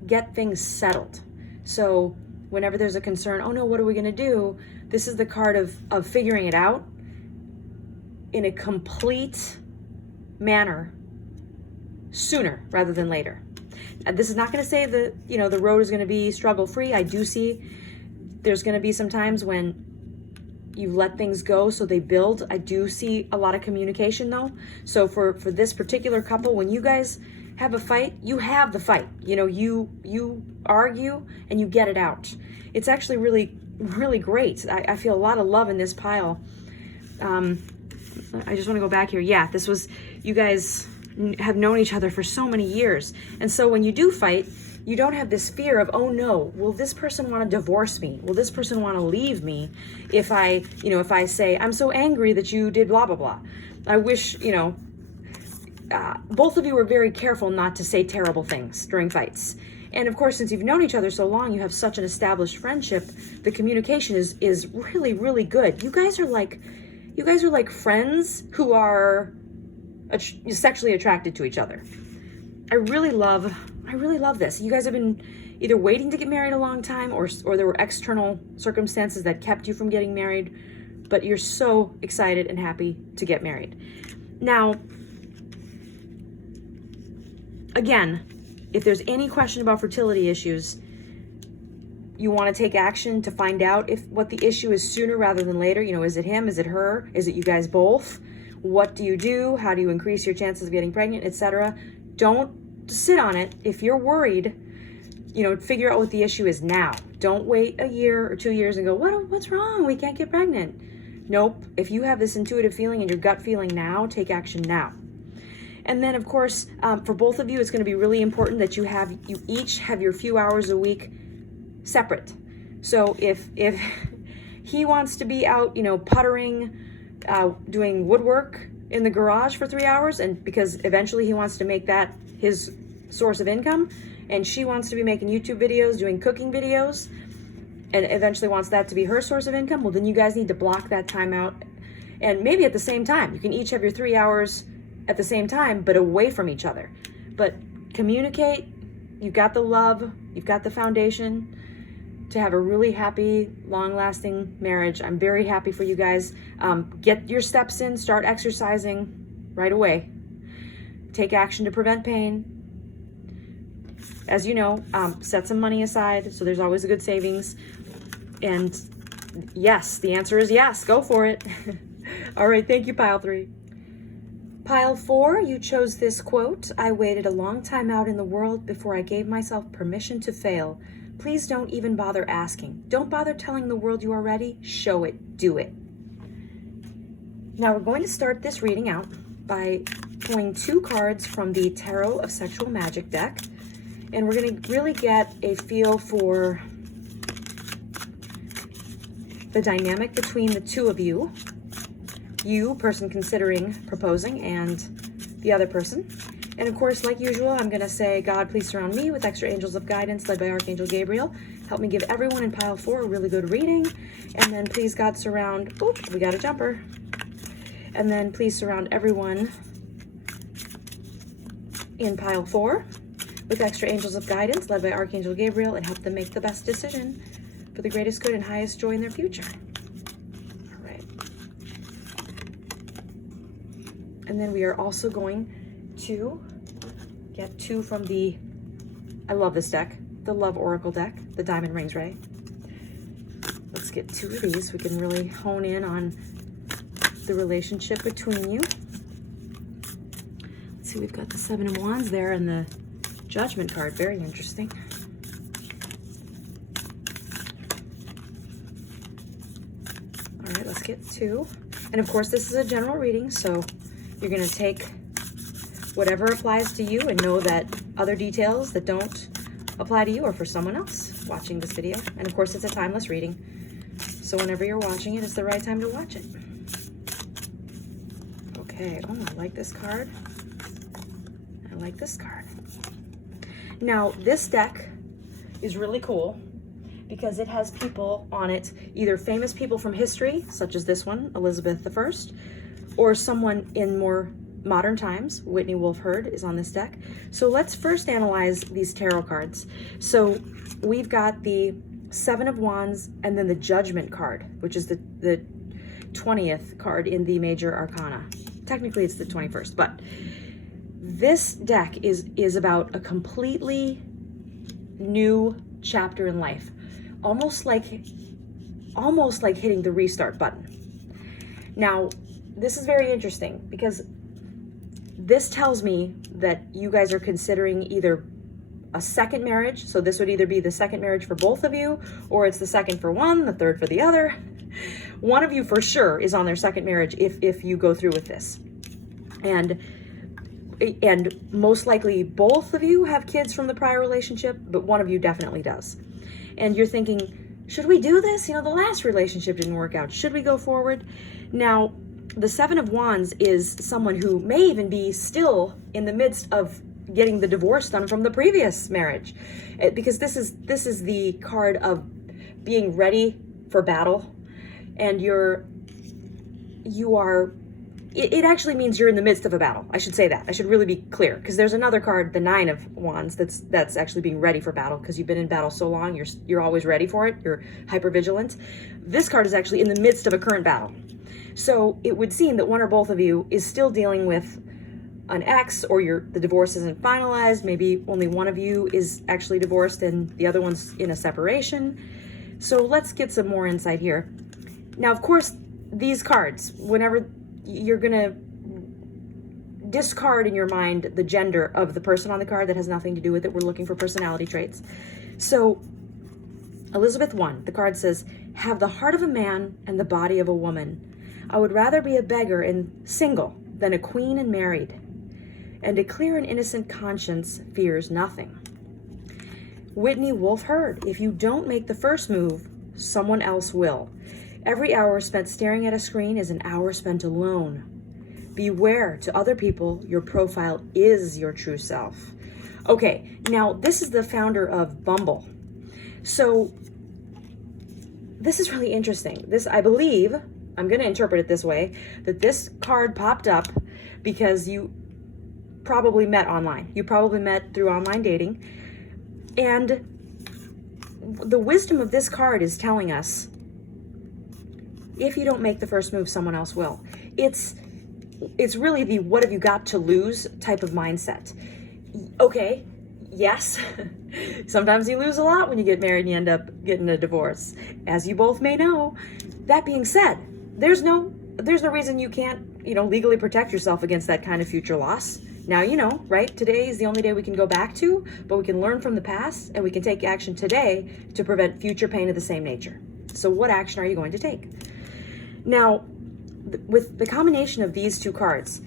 get things settled. So whenever there's a concern, oh no, what are we going to do? This is the card of figuring it out in a complete manner sooner rather than later. This is not going to say that, you know, the road is going to be struggle free. I do see there's going to be some times when you let things go so they build. I do see a lot of communication though. So for this particular couple, when you guys have a fight, you have the fight. You know, you argue and you get it out. It's actually really, really great. I feel a lot of love in this pile. I just want to go back here. Yeah, this was, you guys have known each other for so many years. And so when you do fight, you don't have this fear of, oh no, will this person want to divorce me? Will this person want to leave me if I say, I'm so angry that you did blah, blah, blah. I wish, both of you were very careful not to say terrible things during fights. And of course, since you've known each other so long, you have such an established friendship, the communication is really, really good. You guys are like friends who are sexually attracted to each other. I really love this. You guys have been either waiting to get married a long time or there were external circumstances that kept you from getting married, but you're so excited and happy to get married. Now, again, if there's any question about fertility issues, you want to take action to find out what the issue is sooner rather than later. You know, is it him? Is it her? Is it you guys both? What do you do? How do you increase your chances of getting pregnant, etc.? Don't sit on it. If you're worried, figure out what the issue is now. Don't wait a year or 2 years and go, what's wrong? We can't get pregnant. Nope. If you have this intuitive feeling and your gut feeling now, take action now. And then, of course, for both of you, it's going to be really important that you each have your few hours a week separate. So if he wants to be out, puttering, doing woodwork in the garage for 3 hours, and because eventually he wants to make that his source of income, and she wants to be making YouTube videos, doing cooking videos, and eventually wants that to be her source of income, well, then you guys need to block that time out. And maybe at the same time, you can each have your 3 hours at the same time, but away from each other. But communicate. You've got the love, you've got the foundation to have a really happy, long-lasting marriage. I'm very happy for you guys. Get your steps in, start exercising right away. Take action to prevent pain. As you know, set some money aside, so there's always a good savings. And yes, the answer is yes, go for it. All right, thank you, Pile 3. Pile 4, you chose this quote: I waited a long time out in the world before I gave myself permission to fail. Please don't even bother asking. Don't bother telling the world you are ready. Show it. Do it. Now we're going to start this reading out by pulling 2 cards from the Tarot of Sexual Magic deck. And we're going to really get a feel for the dynamic between the two of you. You, person considering proposing, and the other person. And of course, like usual, I'm going to say, God, please surround me with extra angels of guidance led by Archangel Gabriel. Help me give everyone in Pile 4 a really good reading. And then please, God, surround, we got a jumper. And then please surround everyone in Pile 4 with extra angels of guidance led by Archangel Gabriel, and help them make the best decision for the greatest good and highest joy in their future. All right. And then we are also going to get 2 from the, I love this deck, the Love Oracle deck, the Diamond Rings Ray. Let's get 2 of these. We can really hone in on the relationship between you. Let's see, we've got the 7 of Wands there and the Judgment card. Very interesting. All right, let's get 2. And of course, this is a general reading, so you're going to take whatever applies to you and know that other details that don't apply to you are for someone else watching this video. And of course, it's a timeless reading, so whenever you're watching it, it's the right time to watch it. Okay, I like this card. I like this card. Now, this deck is really cool because it has people on it, either famous people from history, such as this one, Elizabeth I, or someone in more modern times. Whitney Wolfe Herd is on this deck. So let's first analyze these tarot cards. So we've got the 7 of Wands and then the Judgment card, which is the 20th card in the Major Arcana. technically it's the 21st, but this deck is about a completely new chapter in life, almost like hitting the restart button. Now, this is very interesting because this tells me that you guys are considering either a second marriage. So this would either be the second marriage for both of you, or it's the second for one, the third for the other. One of you for sure is on their second marriage if you go through with this. And most likely both of you have kids from the prior relationship, but one of you definitely does. And you're thinking, should we do this? You know, the last relationship didn't work out. Should we go forward? Now, the Seven of Wands is someone who may even be still in the midst of getting the divorce done from the previous marriage, because this is the card of being ready for battle, and it actually means you're in the midst of a battle. I should say that. I should really be clear, because there's another card, the Nine of Wands, that's actually being ready for battle, because you've been in battle so long, you're always ready for it. You're hypervigilant. This card is actually in the midst of a current battle. So it would seem that one or both of you is still dealing with an ex, or the divorce isn't finalized. Maybe only one of you is actually divorced and the other one's in a separation. So let's get some more insight here. Now, of course, these cards, whenever you're going to discard in your mind the gender of the person on the card, that has nothing to do with it. We're looking for personality traits. So Elizabeth 1, the card says, have the heart of a man and the body of a woman. I would rather be a beggar and single than a queen and married. And a clear and innocent conscience fears nothing. Whitney Wolfe Herd, if you don't make the first move, someone else will. Every hour spent staring at a screen is an hour spent alone. Beware, to other people, your profile is your true self. Okay, now this is the founder of Bumble. So this is really interesting. This, I believe, I'm going to interpret it this way, that this card popped up because you probably met online. You probably met through online dating. And the wisdom of this card is telling us, if you don't make the first move, someone else will. It's really the what have you got to lose type of mindset. Okay, yes, sometimes you lose a lot when you get married and you end up getting a divorce, as you both may know. That being said, there's no reason you can't, legally protect yourself against that kind of future loss. Now, right? Today is the only day we can go back to, but we can learn from the past and we can take action today to prevent future pain of the same nature. So what action are you going to take? Now, with the combination of these two cards,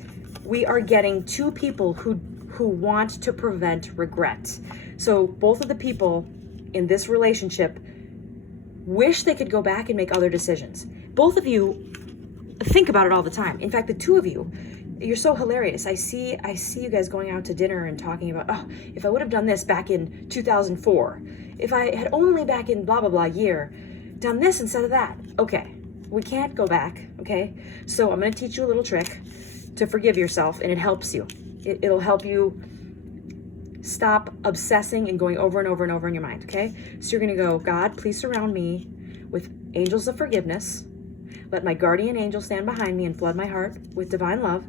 we are getting two people who want to prevent regret. So both of the people in this relationship wish they could go back and make other decisions. Both of you think about it all the time. In fact, the two of you, you're so hilarious. I see you guys going out to dinner and talking about, oh, if I would have done this back in 2004, if I had only back in blah, blah, blah year, done this instead of that. Okay, we can't go back, okay? So I'm going to teach you a little trick to forgive yourself, and it helps you. It'll help you stop obsessing and going over and over and over in your mind, okay? So you're going to go, God, please surround me with angels of forgiveness. Let my guardian angel stand behind me and flood my heart with divine love.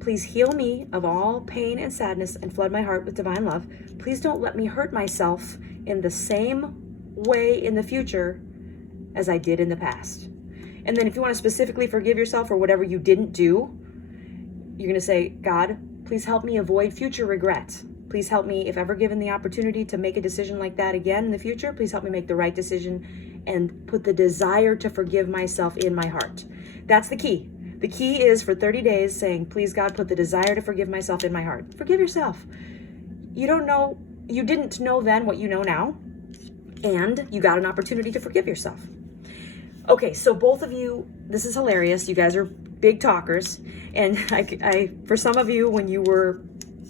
Please heal me of all pain and sadness and flood my heart with divine love. Please don't let me hurt myself in the same way in the future as I did in the past. And then if you want to specifically forgive yourself for whatever you didn't do, you're going to say, God, please help me avoid future regret. Please help me, if ever given the opportunity to make a decision like that again in the future, please help me make the right decision and put the desire to forgive myself in my heart. That's the key. The key is for 30 days saying, please God, put the desire to forgive myself in my heart. Forgive yourself. You didn't know then what you know now, and you got an opportunity to forgive yourself. Okay, so both of you, this is hilarious. You guys are big talkers. And I for some of you, when you were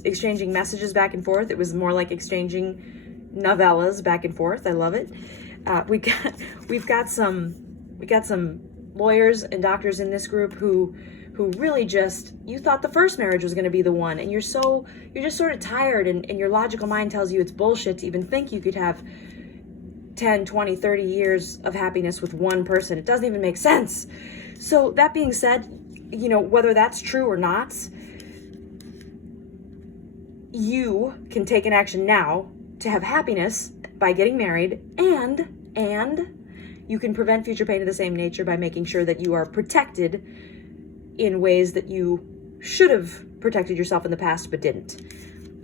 exchanging messages back and forth, it was more like exchanging novellas back and forth. I love it. We've got some lawyers and doctors in this group who really just, you thought the first marriage was going to be the one, and you're just sort of tired, and your logical mind tells you it's bullshit to even think you could have 10, 20, 30 years of happiness with one person. It doesn't even make sense. So that being said, whether that's true or not, you can take an action now to have happiness by getting married, and you can prevent future pain of the same nature by making sure that you are protected in ways that you should have protected yourself in the past but didn't.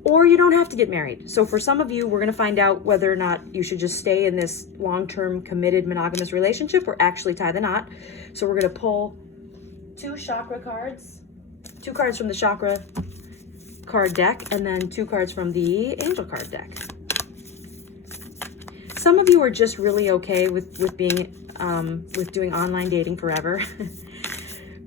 Or you don't have to get married. So for some of you, we're going to find out whether or not you should just stay in this long-term committed monogamous relationship or actually tie the knot. So we're going to pull 2 chakra cards, 2 cards from the chakra card deck, and then 2 cards from the angel card deck. Some of you are just really okay with being with doing online dating forever.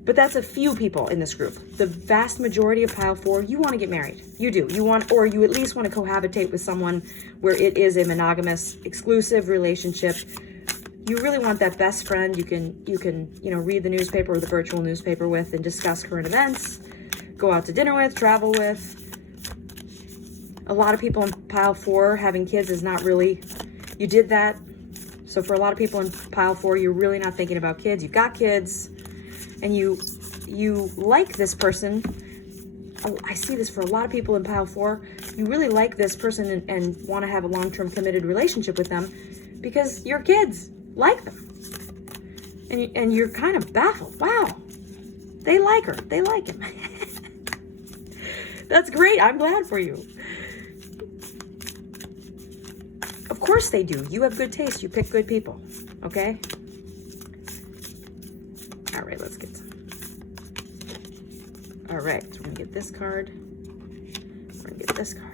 But that's a few people in this group. The vast majority of pile 4, you want to get married. You do. You want, or you at least want to cohabitate with someone where it is a monogamous, exclusive relationship. You really want that best friend you can read the newspaper or the virtual newspaper with and discuss current events, go out to dinner with, travel with. A lot of people in pile 4, having kids is not really, you did that. So for a lot of people in pile 4, you're really not thinking about kids. You've got kids. And you like this person. I see this for a lot of people in pile 4. You really like this person and want to have a long-term committed relationship with them because your kids like them. And you're kind of baffled. Wow, they like her. They like him. That's great. I'm glad for you. Of course they do. You have good taste. You pick good people. Okay? All right, let's get some. All right, so we're gonna get this card. We're gonna get this card.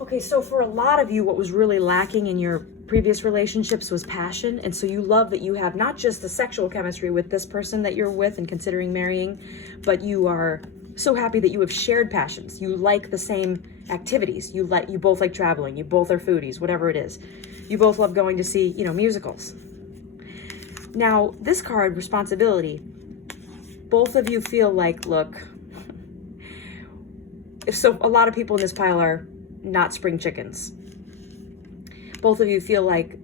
Okay, so for a lot of you, what was really lacking in your previous relationships was passion. And so you love that you have not just the sexual chemistry with this person that you're with and considering marrying, but you are so happy that you have shared passions. You like the same activities. You both like traveling. You both are foodies, whatever it is. You both love going to see, musicals. Now, this card, responsibility, both of you feel like, look, a lot of people in this pile are not spring chickens. Both of you feel like,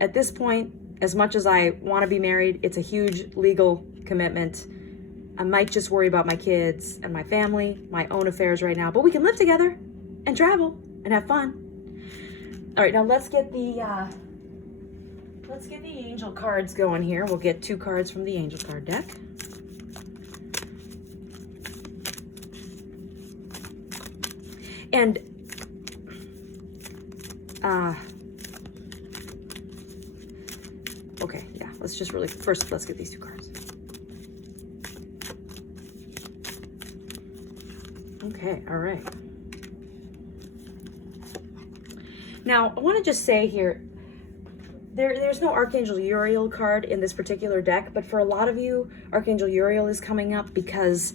at this point, as much as I want to be married, it's a huge legal commitment. I might just worry about my kids and my family, my own affairs right now, but we can live together and travel and have fun. All right, now let's get the angel cards going here. We'll get 2 cards from the angel card deck. And okay, yeah, let's get these 2 cards. Okay, all right. Now, I want to just say here, there's no Archangel Uriel card in this particular deck, but for a lot of you, Archangel Uriel is coming up because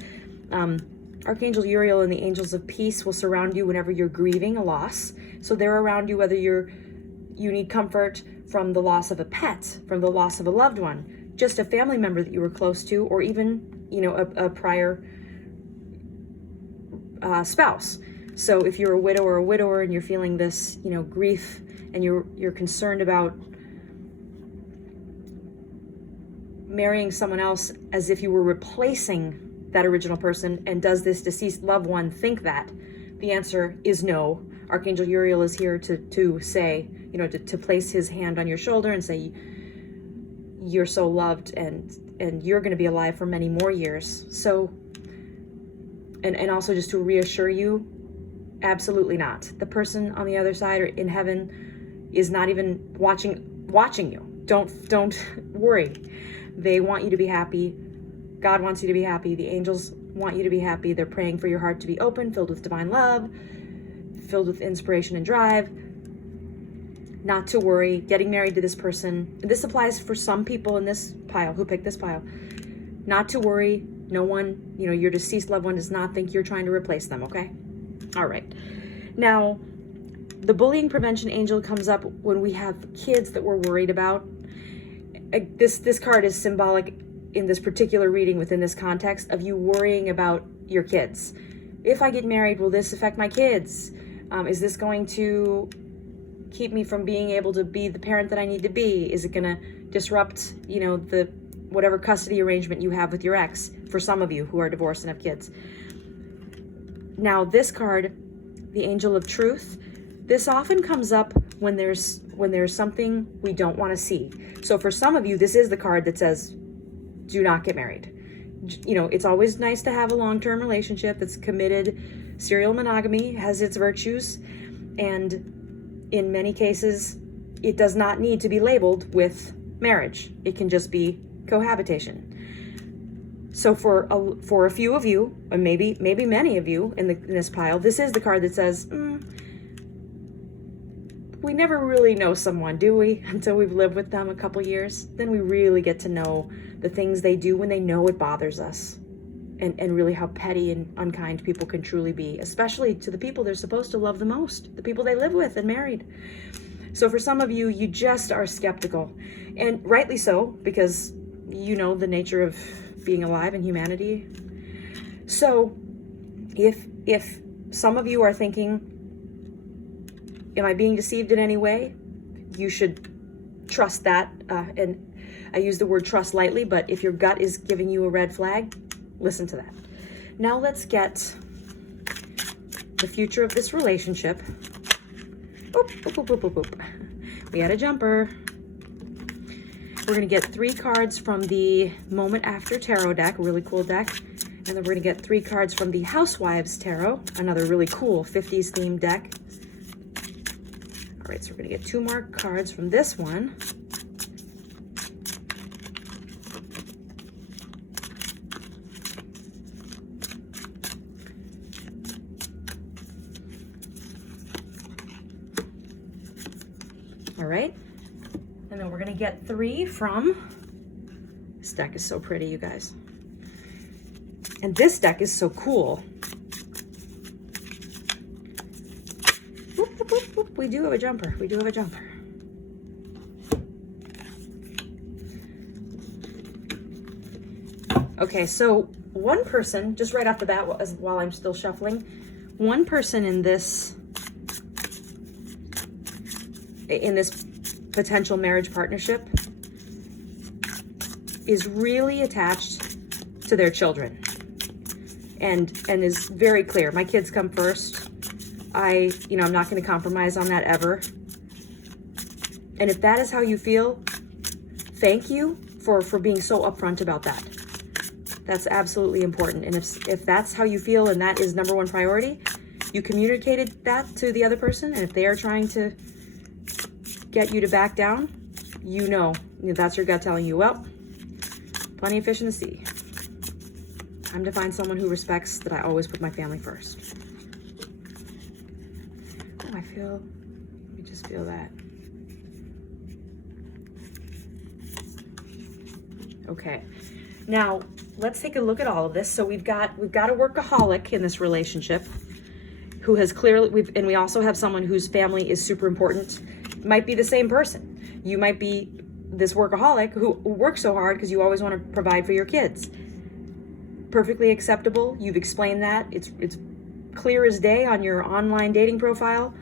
Archangel Uriel and the Angels of Peace will surround you whenever you're grieving a loss. So they're around you whether you need comfort from the loss of a pet, from the loss of a loved one, just a family member that you were close to, or even, a prior spouse. So if you're a widow or a widower and you're feeling this, grief, and you're concerned about marrying someone else as if you were replacing that original person, and does this deceased loved one think that? The answer is no. Archangel Uriel is here to say, to place his hand on your shoulder and say, you're so loved and you're going to be alive for many more years. So, and also just to reassure you, absolutely not. The person on the other side or in heaven is not even watching you. Don't worry. They want you to be happy. God wants you to be happy. The angels want you to be happy. They're praying for your heart to be open, filled with divine love, filled with inspiration and drive. Not to worry. Getting married to this person. This applies for some people in this pile who picked this pile. Not to worry. No one, your deceased loved one does not think you're trying to replace them, okay? All right. Now, the bullying prevention angel comes up when we have kids that we're worried about. This card is symbolic in this particular reading within this context of you worrying about your kids. If I get married, will this affect my kids? Is this going to keep me from being able to be the parent that I need to be? Is it going to disrupt, the whatever custody arrangement you have with your ex, for some of you who are divorced and have kids. Now this card, the Angel of Truth, this often comes up when there's something we don't want to see. So for some of you, this is the card that says, do not get married. You know, it's always nice to have a long-term relationship that's committed. Serial monogamy has its virtues, and in many cases, it does not need to be labeled with marriage. It can just be cohabitation. So for a few of you, and maybe many of you in this pile, this is the card that says, we never really know someone, do we? Until we've lived with them a couple years. Then we really get to know the things they do when they know it bothers us. And really how petty and unkind people can truly be, especially to the people they're supposed to love the most, the people they live with and married. So for some of you, you just are skeptical, and rightly so, because you know the nature of being alive in humanity. So if some of you are thinking, am I being deceived in any way? You should trust that, and I use the word trust lightly, but if your gut is giving you a red flag, listen to that. Now let's get the future of this relationship. Boop, boop, boop, boop, boop, boop. We had a jumper. We're going to get 3 cards from the Moment After Tarot deck, a really cool deck. And then we're going to get 3 cards from the Housewives Tarot, another really cool 50s themed deck. All right, so we're going to get 2 more cards from this one. All right, and then we're gonna get 3 from, this deck is so pretty, you guys. And this deck is so cool. Whoop, whoop, whoop, whoop. We do have a jumper, we do have a jumper. Okay, so one person, just right off the bat while I'm still shuffling, one person in this potential marriage partnership is really attached to their children and is very clear. My kids come first. I'm not going to compromise on that ever. And if that is how you feel, thank you for being so upfront about that. That's absolutely important. And if that's how you feel and that is number one priority, you communicated that to the other person, and if they are trying to get you to back down, that's your gut telling you, well, plenty of fish in the sea. Time to find someone who respects that I always put my family first. Oh, let me just feel that. Okay, now let's take a look at all of this. So we've got a workaholic in this relationship who has clearly, and we also have someone whose family is super important. Might be the same person. You might be this workaholic who works so hard because you always want to provide for your kids. Perfectly acceptable. You've explained that. It's clear as day on your online dating profile.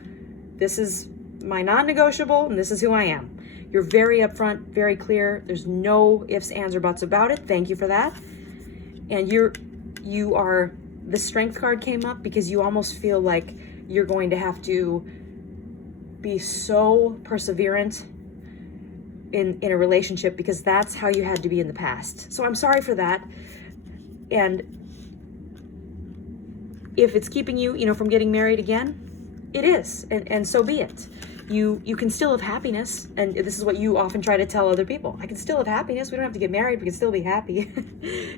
This is my non-negotiable, and this is who I am. You're very upfront, very clear. There's no ifs, ands, or buts about it. Thank you for that. And the Strength card came up because you almost feel like you're going to have to be so perseverant in a relationship because that's how you had to be in the past. So I'm sorry for that. And if it's keeping you, from getting married again, it is, and so be it. You can still have happiness, and this is what you often try to tell other people. I can still have happiness. We don't have to get married. We can still be happy.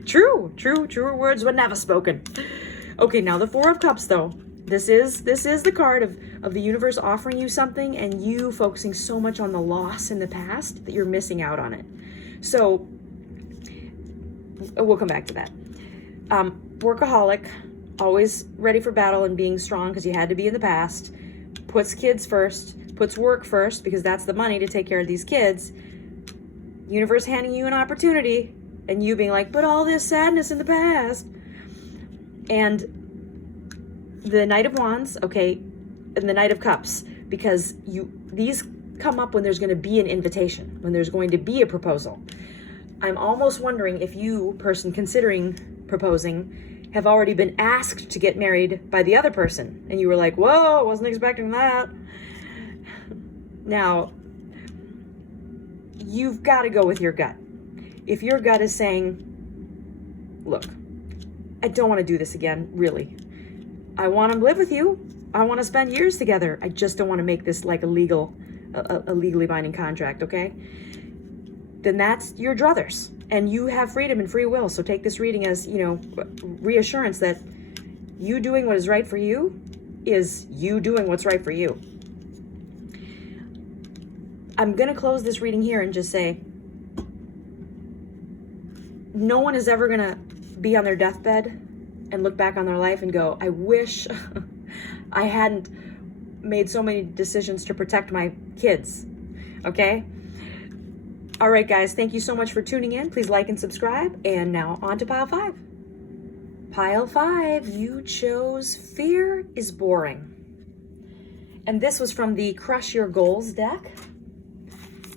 Truer words were never spoken. Okay, now the 4 of Cups, though. This is the card of the universe offering you something and you focusing so much on the loss in the past that you're missing out on it. So we'll come back to that. Workaholic, always ready for battle and being strong because you had to be in the past, puts kids first, puts work first because that's the money to take care of these kids. Universe handing you an opportunity and you being like, but all this sadness in the past. And the Knight of Wands, okay, and the Knight of Cups, because these come up when there's going to be an invitation, when there's going to be a proposal. I'm almost wondering if you, person considering proposing, have already been asked to get married by the other person. And you were like, whoa, wasn't expecting that. Now, you've got to go with your gut. If your gut is saying, look, I don't want to do this again, really. I want to live with you. I want to spend years together. I just don't want to make this like a legally binding contract, okay? Then that's your druthers. And you have freedom and free will. So take this reading as, reassurance that you doing what is right for you is you doing what's right for you. I'm going to close this reading here and just say, no one is ever going to be on their deathbed and look back on their life and go, I wish I hadn't made so many decisions to protect my kids. Okay? All right, guys, thank you so much for tuning in. Please like and subscribe. And now on to pile 5. Pile 5, you chose Fear is Boring. And this was from the Crush Your Goals deck.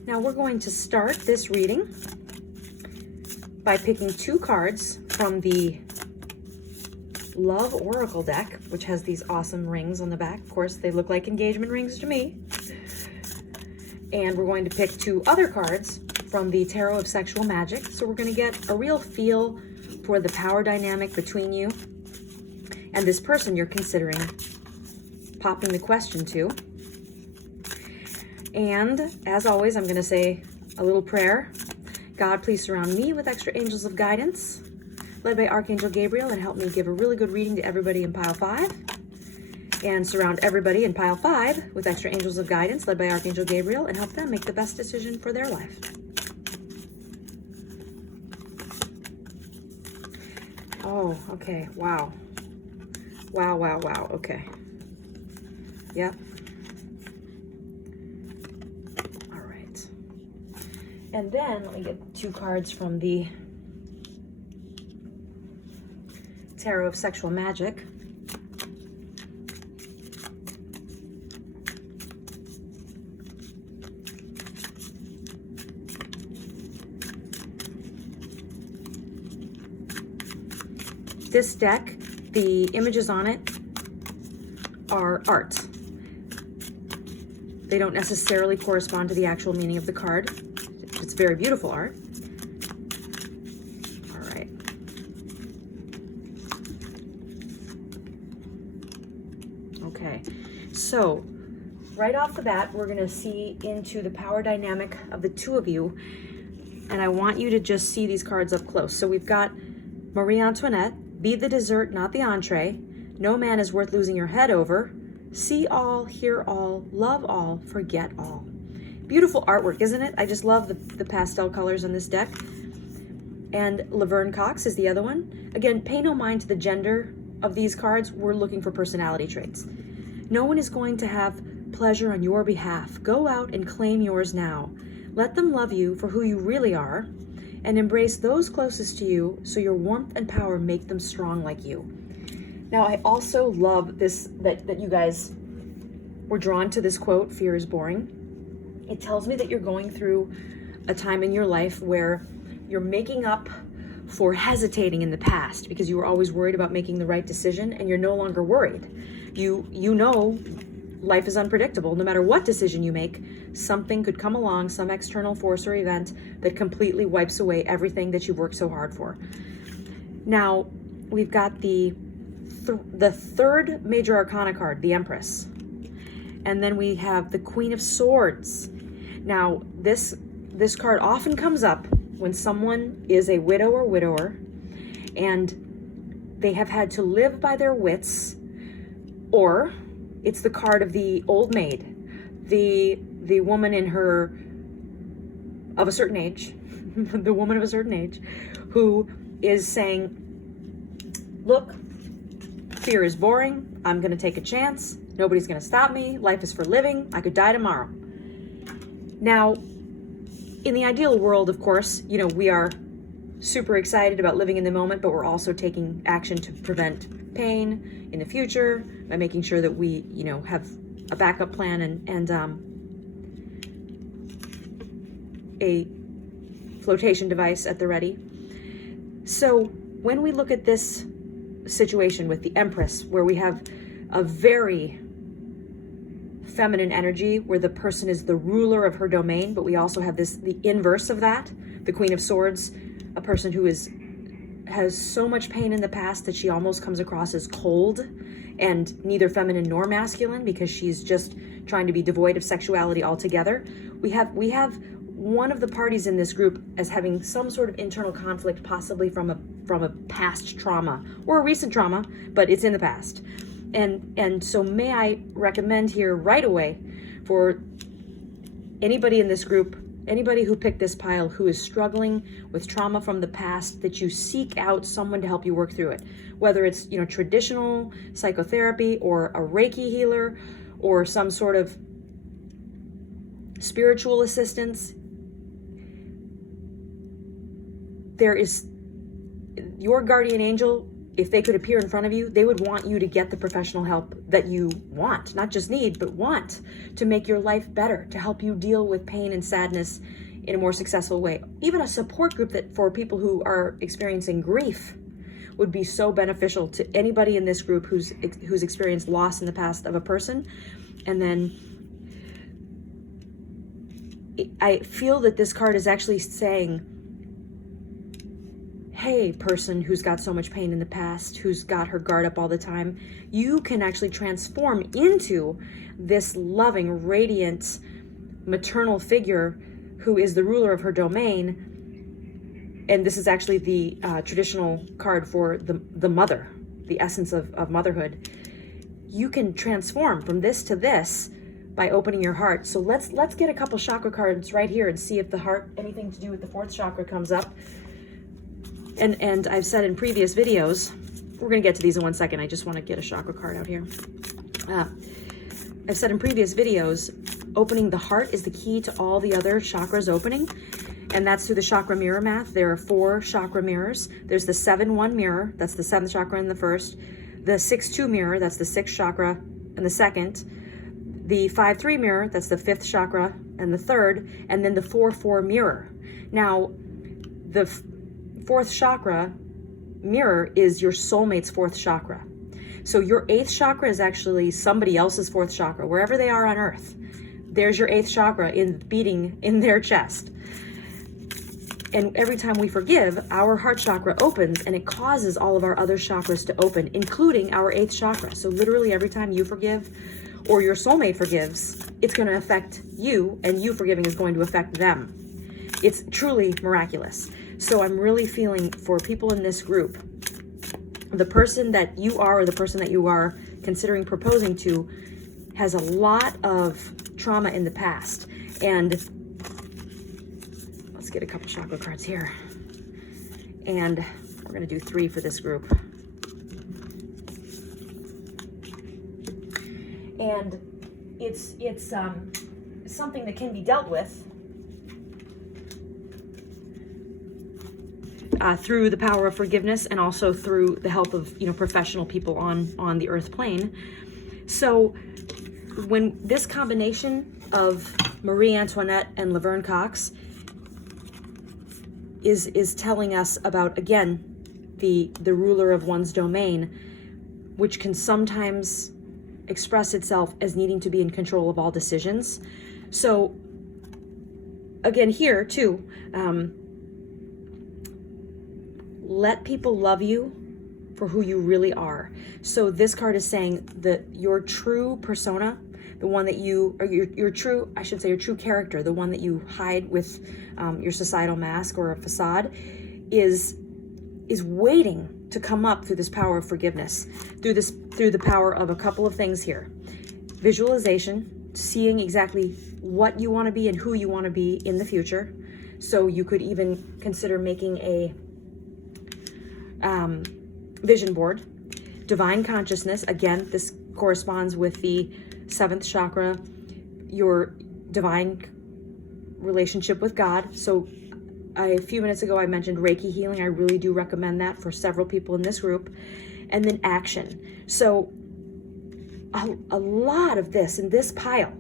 Now we're going to start this reading by picking 2 cards from the Love Oracle deck, which has these awesome rings on the back. Of course, they look like engagement rings to me. And we're going to pick 2 other cards from the Tarot of Sexual Magic. So we're going to get a real feel for the power dynamic between you and this person you're considering popping the question to. And as always, I'm going to say a little prayer. God, please surround me with extra angels of guidance, led by Archangel Gabriel, and help me give a really good reading to everybody in pile 5. And surround everybody in pile 5 with extra angels of guidance, led by Archangel Gabriel, and help them make the best decision for their life. Oh, okay. Wow. Wow, wow, wow. Okay. Yep. And then let me get 2 cards from the Tarot of Sexual Magic. This deck, the images on it are art. They don't necessarily correspond to the actual meaning of the card. It's very beautiful art. All right. Okay, so right off the bat, we're going to see into the power dynamic of the 2 of you, and I want you to just see these cards up close. So we've got Marie Antoinette, be the dessert, not the entree. No man is worth losing your head over. See all, hear all, love all, forget all. Beautiful artwork, isn't it? I just love the pastel colors on this deck. And Laverne Cox is the other one. Again, pay no mind to the gender of these cards. We're looking for personality traits. No one is going to have pleasure on your behalf. Go out and claim yours now. Let them love you for who you really are and embrace those closest to you so your warmth and power make them strong like you. Now, I also love this, that you guys were drawn to this quote, fear is boring. It tells me that you're going through a time in your life where you're making up for hesitating in the past because you were always worried about making the right decision, and you're no longer worried. You know life is unpredictable. No matter what decision you make, something could come along, some external force or event that completely wipes away everything that you've worked so hard for. Now, we've got the 3rd major arcana card, the Empress. And then we have the Queen of Swords. Now, this card often comes up when someone is a widow or widower and they have had to live by their wits, or it's the card of the old maid, the woman of a certain age, the woman of a certain age, who is saying, look, fear is boring. I'm going to take a chance. Nobody's going to stop me. Life is for living. I could die tomorrow. Now, in the ideal world, of course, we are super excited about living in the moment, but we're also taking action to prevent pain in the future by making sure that we, have a backup plan and flotation device at the ready. So when we look at this situation with the Empress, where we have a very feminine energy where the person is the ruler of her domain, but we also have the inverse of that, the Queen of Swords, a person who has so much pain in the past that she almost comes across as cold and neither feminine nor masculine, because she's just trying to be devoid of sexuality altogether. We have one of the parties in this group as having some sort of internal conflict, possibly from a past trauma or a recent trauma, but it's in the past. And so may I recommend here right away for anybody in this group, anybody who picked this pile who is struggling with trauma from the past, that you seek out someone to help you work through it. Whether it's, traditional psychotherapy or a Reiki healer or some sort of spiritual assistance. There is your guardian angel. If they could appear in front of you, they would want you to get the professional help that you want, not just need, but want, to make your life better, to help you deal with pain and sadness in a more successful way. Even a support group that for people who are experiencing grief would be so beneficial to anybody in this group who's experienced loss in the past of a person. And then I feel that this card is actually saying, hey, person who's got so much pain in the past, who's got her guard up all the time, you can actually transform into this loving, radiant, maternal figure who is the ruler of her domain. And this is actually the traditional card for the mother, the essence of motherhood. You can transform from this to this by opening your heart. So let's get a couple chakra cards right here and see if the heart, anything to do with the fourth chakra, comes up. And I've said in previous videos, we're going to get to these in 1 second. I just want to get a chakra card out here. I've said in previous videos, opening the heart is the key to all the other chakras opening. And that's through the Chakra Mirror Math. There are 4 chakra mirrors. There's the 7-1 mirror. That's the 7th chakra in the first. The 6-2 mirror. That's the 6th chakra and the second. The 5-3 mirror. That's the 5th chakra and the third. And then the 4-4 mirror. Now, the 4th chakra mirror is your soulmate's 4th chakra. So your 8th chakra is actually somebody else's 4th chakra. Wherever they are on earth, there's your 8th chakra beating in their chest. And every time we forgive, our heart chakra opens, and it causes all of our other chakras to open, including our 8th chakra. So literally every time you forgive or your soulmate forgives, it's going to affect you, and you forgiving is going to affect them. It's truly miraculous. So I'm really feeling for people in this group, the person that you are or the person that you are considering proposing to has a lot of trauma in the past. And let's get a couple chakra cards here. And we're going to do 3 for this group. And it's something that can be dealt with through the power of forgiveness, and also through the help of professional people on the earth plane. So when this combination of Marie Antoinette and Laverne Cox is telling us about, again, the ruler of one's domain, which can sometimes express itself as needing to be in control of all decisions. So again, here too, let people love you for who you really are. So this card is saying that your true persona, the one that you, or your true character, the one that you hide with your societal mask or a facade, is waiting to come up through this power of forgiveness, through the power of a couple of things here. Visualization, seeing exactly what you want to be and who you want to be in the future. So you could even consider making a vision board. Divine consciousness, again, this corresponds with the 7th chakra, your divine relationship with God. So a few minutes ago I mentioned Reiki healing. I really do recommend that for several people in this group. And then action. So a lot of this in this pile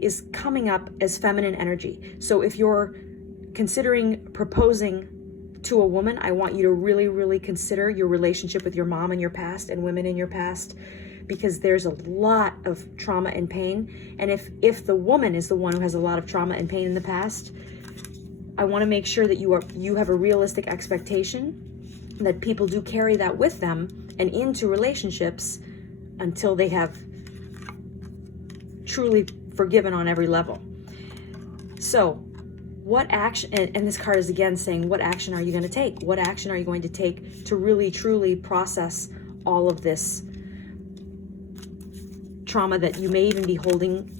is coming up as feminine energy. So if you're considering proposing to a woman, I want you to really, really consider your relationship with your mom in your past and women in your past, because there's a lot of trauma and pain. And if the woman is the one who has a lot of trauma and pain in the past, I want to make sure that you have a realistic expectation that people do carry that with them and into relationships until they have truly forgiven on every level. So what action, and this card is again saying, what action are you going to take? What action are you going to take to really truly process all of this trauma that you may even be holding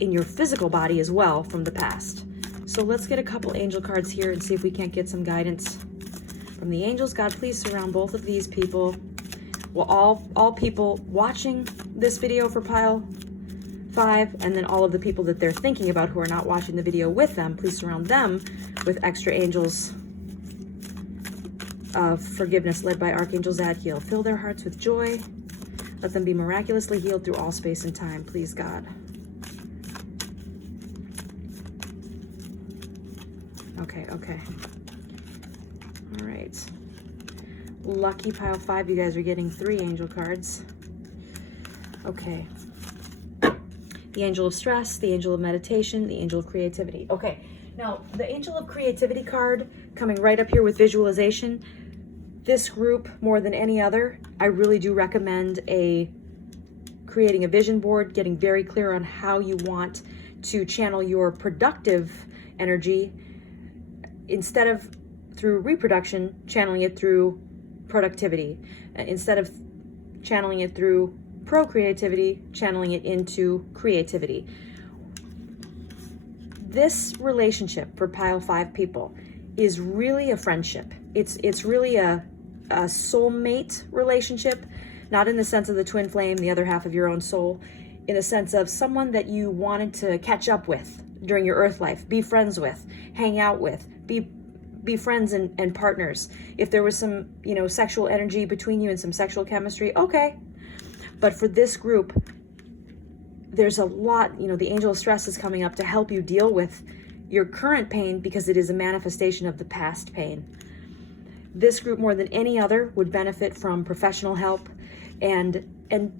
in your physical body as well from the past? So let's get a couple angel cards here and see if we can't get some guidance from the angels. God, please surround both of these people. Well, all people watching this video for pile 5, and then all of the people that they're thinking about who are not watching the video with them, please surround them with extra angels of forgiveness led by Archangel Zadkiel. Fill their hearts with joy. Let them be miraculously healed through all space and time, please, God. Okay. All right. Lucky pile 5, you guys are getting 3 angel cards. Okay. The angel of stress, the angel of meditation, the angel of creativity. Okay, now the angel of creativity card coming right up here with visualization. This group, more than any other, I really do recommend creating a vision board, getting very clear on how you want to channel your productive energy, instead of through reproduction, channeling it through productivity. Instead of channeling it through procreativity, channeling it into creativity. This relationship for pile 5 people is really a friendship. It's really a soulmate relationship, not in the sense of the twin flame, the other half of your own soul, in the sense of someone that you wanted to catch up with during your earth life, be friends with, hang out with, be friends and partners. If there was some, sexual energy between you and some sexual chemistry, okay. But for this group, there's a lot, the angel of stress is coming up to help you deal with your current pain, because it is a manifestation of the past pain. This group, more than any other, would benefit from professional help, and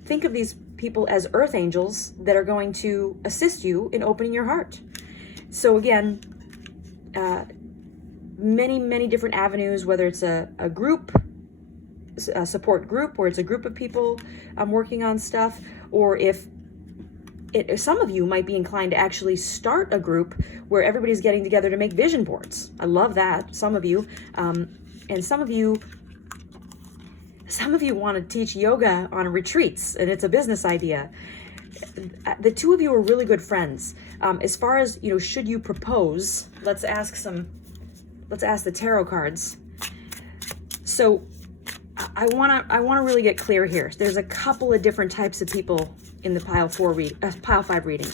think of these people as earth angels that are going to assist you in opening your heart. So again, many different avenues, whether it's a group, a support group, or it's a group of people working on stuff, or if some of you might be inclined to actually start a group where everybody's getting together to make vision boards. I love that. Some of you, and some of you want to teach yoga on retreats, and it's a business idea. The two of you are really good friends. As far as, should you propose, let's ask the tarot cards. So I want to really get clear here. There's a couple of different types of people in the pile 5 reading.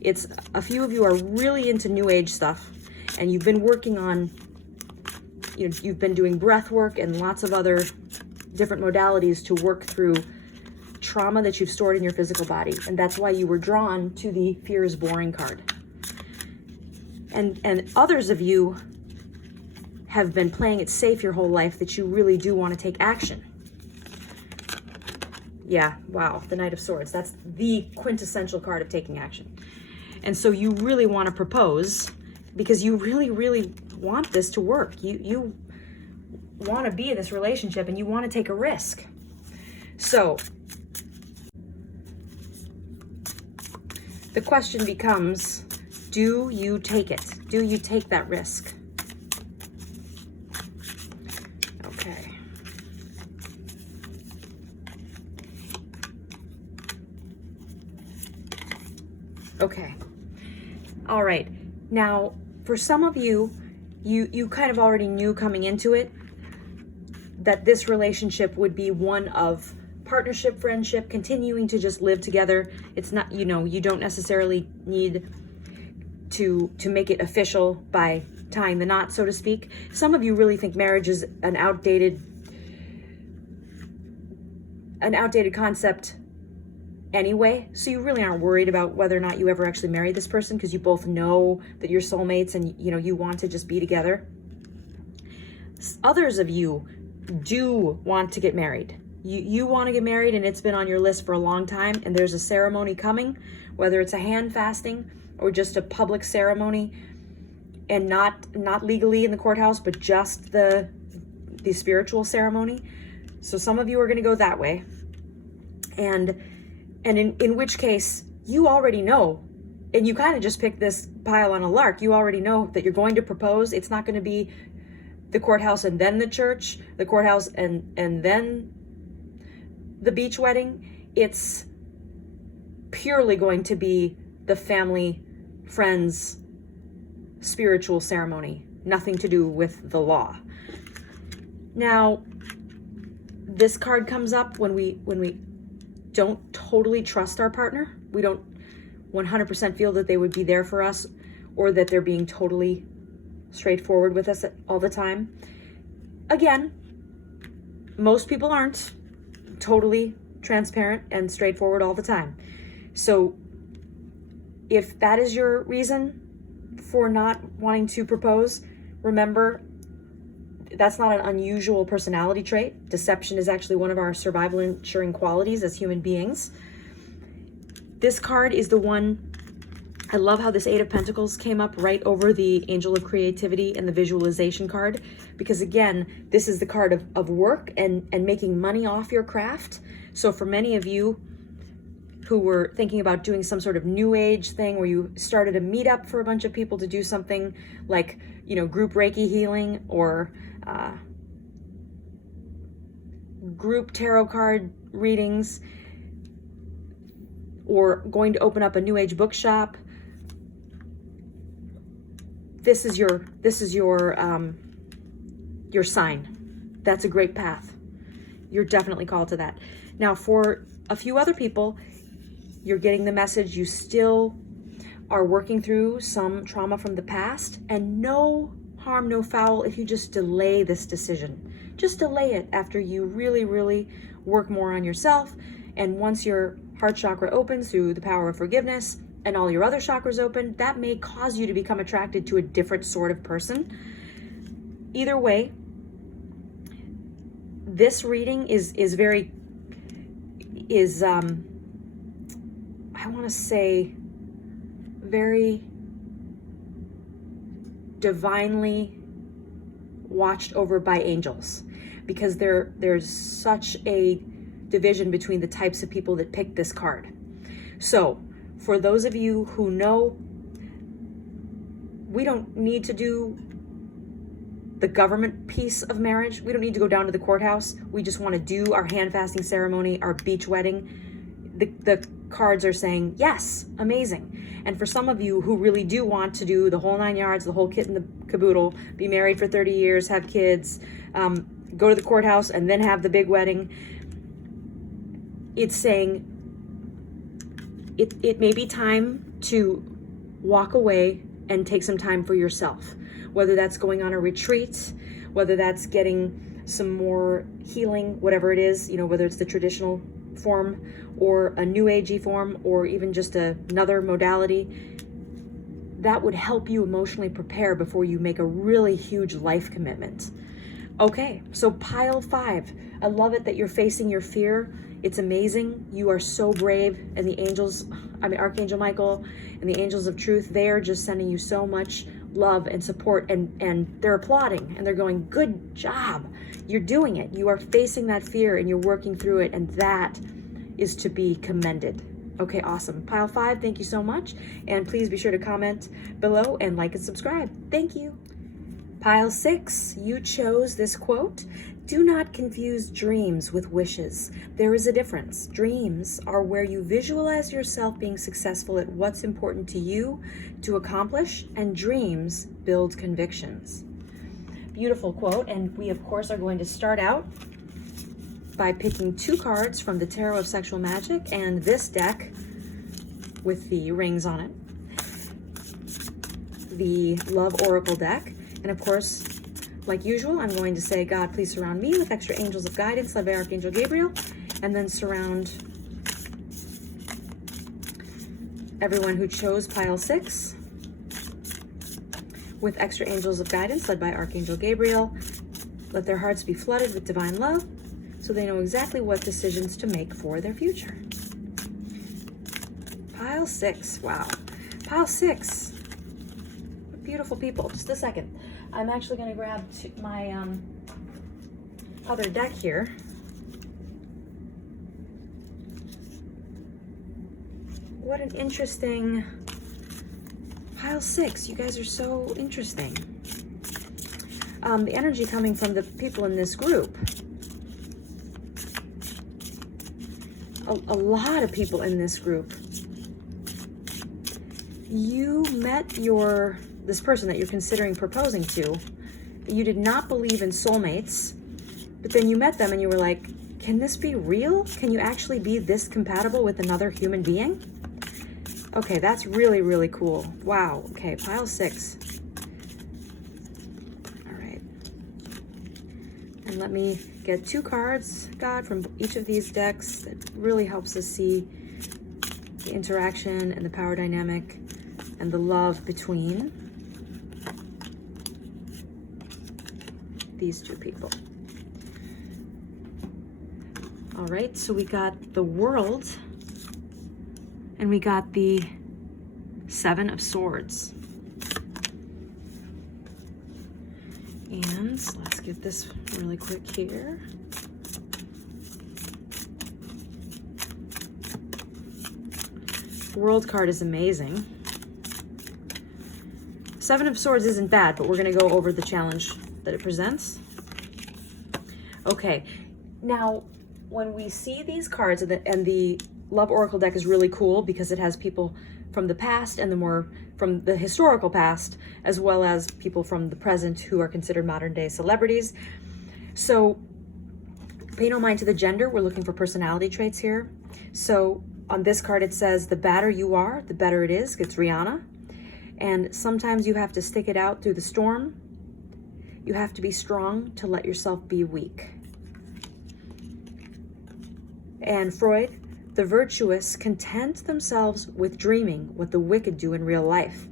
It's a few of you are really into new age stuff, and you've been working on, you've been doing breath work and lots of other different modalities to work through trauma that you've stored in your physical body, and that's why you were drawn to the Fear is Boring card. And others of you have been playing it safe your whole life, that you really do want to take action. Yeah, wow, the Knight of Swords. That's the quintessential card of taking action. And so you really want to propose, because you really, really want this to work. You want to be in this relationship, and you want to take a risk. So the question becomes, do you take it? Do you take that risk? Okay. All right. Now, for some of you, you kind of already knew coming into it that this relationship would be one of partnership, friendship, continuing to just live together. It's not, you don't necessarily need to make it official by tying the knot, so to speak. Some of you really think marriage is an outdated concept, anyway, so you really aren't worried about whether or not you ever actually marry this person, because you both know that you're soulmates and you want to just be together. Others of you do want to get married. You want to get married, and it's been on your list for a long time, and there's a ceremony coming, whether it's a hand fasting or just a public ceremony, and not legally in the courthouse, but just the spiritual ceremony. So some of you are going to go that way, and in which case you already know, and you kind of just picked this pile on a lark. You already know that you're going to propose. It's not going to be the courthouse and then the church, the courthouse and then the beach wedding. It's purely going to be the family, friends, spiritual ceremony, nothing to do with the law. Now, this card comes up when we don't totally trust our partner. We don't 100% feel that they would be there for us, or that they're being totally straightforward with us all the time. Again, most people aren't totally transparent and straightforward all the time. So if that is your reason for not wanting to propose, remember, that's not an unusual personality trait. Deception is actually one of our survival ensuring qualities as human beings. This card is the one, I love how this Eight of Pentacles came up right over the Angel of Creativity and the Visualization card, because again, this is the card of work and making money off your craft. So for many of you who were thinking about doing some sort of new age thing where you started a meetup for a bunch of people to do something like, group Reiki healing, or group tarot card readings, or going to open up a new age bookshop, this is your sign. That's a great path. You're definitely called to that. Now, for a few other people, you're getting the message you still are working through some trauma from the past, and no harm, no foul if you just delay this decision. Just delay it after you really, really work more on yourself. And once your heart chakra opens through the power of forgiveness and all your other chakras open, that may cause you to become attracted to a different sort of person. Either way, this reading is I want to say very divinely watched over by angels, because there's such a division between the types of people that pick this card. So for those of you who know, we don't need to do the government piece of marriage. We don't need to go down to the courthouse. We just want to do our hand fasting ceremony, our beach wedding. The cards are saying, yes, amazing. And for some of you who really do want to do the whole 9 yards, the whole kit and the caboodle, be married for 30 years, have kids, go to the courthouse and then have the big wedding, it's saying it may be time to walk away and take some time for yourself, whether that's going on a retreat, whether that's getting some more healing, whatever it is, whether it's the traditional form or a new agey form, or even just another modality that would help you emotionally prepare before you make a really huge life commitment. Okay, so pile 5. I love it that you're facing your fear. It's amazing. You are so brave. And the angels, Archangel Michael and the angels of truth, they are just sending you so much love and support, and they're applauding and they're going, good job. You're doing it. You are facing that fear and you're working through it, and that is to be commended. Okay, awesome. Pile 5, thank you so much. And please be sure to comment below and like and subscribe. Thank you. Pile 6, you chose this quote: do not confuse dreams with wishes. There is a difference. Dreams are where you visualize yourself being successful at what's important to you to accomplish, and dreams build convictions. Beautiful quote. And we, of course, are going to start out by picking 2 cards from the Tarot of Sexual Magic and this deck with the rings on it, the Love Oracle deck. And of course, like usual, I'm going to say, God, please surround me with extra angels of guidance led by Archangel Gabriel, and then surround everyone who chose pile 6 with extra angels of guidance led by Archangel Gabriel. Let their hearts be flooded with divine love so they know exactly what decisions to make for their future. Pile 6, wow. Pile 6, what beautiful people. Just a second. I'm actually going to grab my other deck here. What an interesting pile 6. You guys are so interesting. The energy coming from the people in this group. A lot of people in this group. You met this person that you're considering proposing to. You did not believe in soulmates, but then you met them and you were like, can this be real? Can you actually be this compatible with another human being? Okay, that's really, really cool. Wow. Okay, pile 6. All right. And let me get 2 cards, God, from each of these decks. That really helps us see the interaction and the power dynamic and the love between these 2 people. All right, so we got the World and we got the 7 of Swords. And let's get this really quick here. The World card is amazing. 7 of Swords isn't bad, but we're going to go over the challenge that it presents. Okay, now when we see these cards, and the Love Oracle deck is really cool because it has people from the past and the more from the historical past, as well as people from the present who are considered modern day celebrities. So pay no mind to the gender. We're looking for personality traits here. So on this card, it says, the badder you are, the better it is. It's Rihanna. And sometimes you have to stick it out through the storm. You have to be strong to let yourself be weak. And Freud, the virtuous content themselves with dreaming what the wicked do in real life.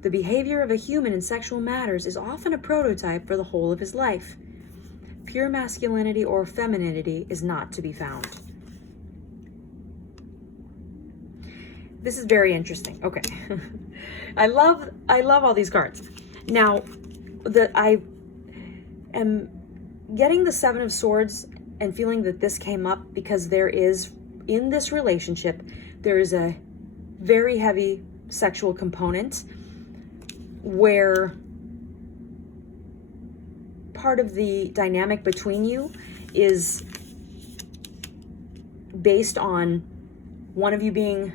The behavior of a human in sexual matters is often a prototype for the whole of his life. Pure masculinity or femininity is not to be found. This is very interesting. Okay. I love all these cards. Now, I am getting the 7 of Swords and feeling that this came up because there is, in this relationship, there is a very heavy sexual component where part of the dynamic between you is based on one of you being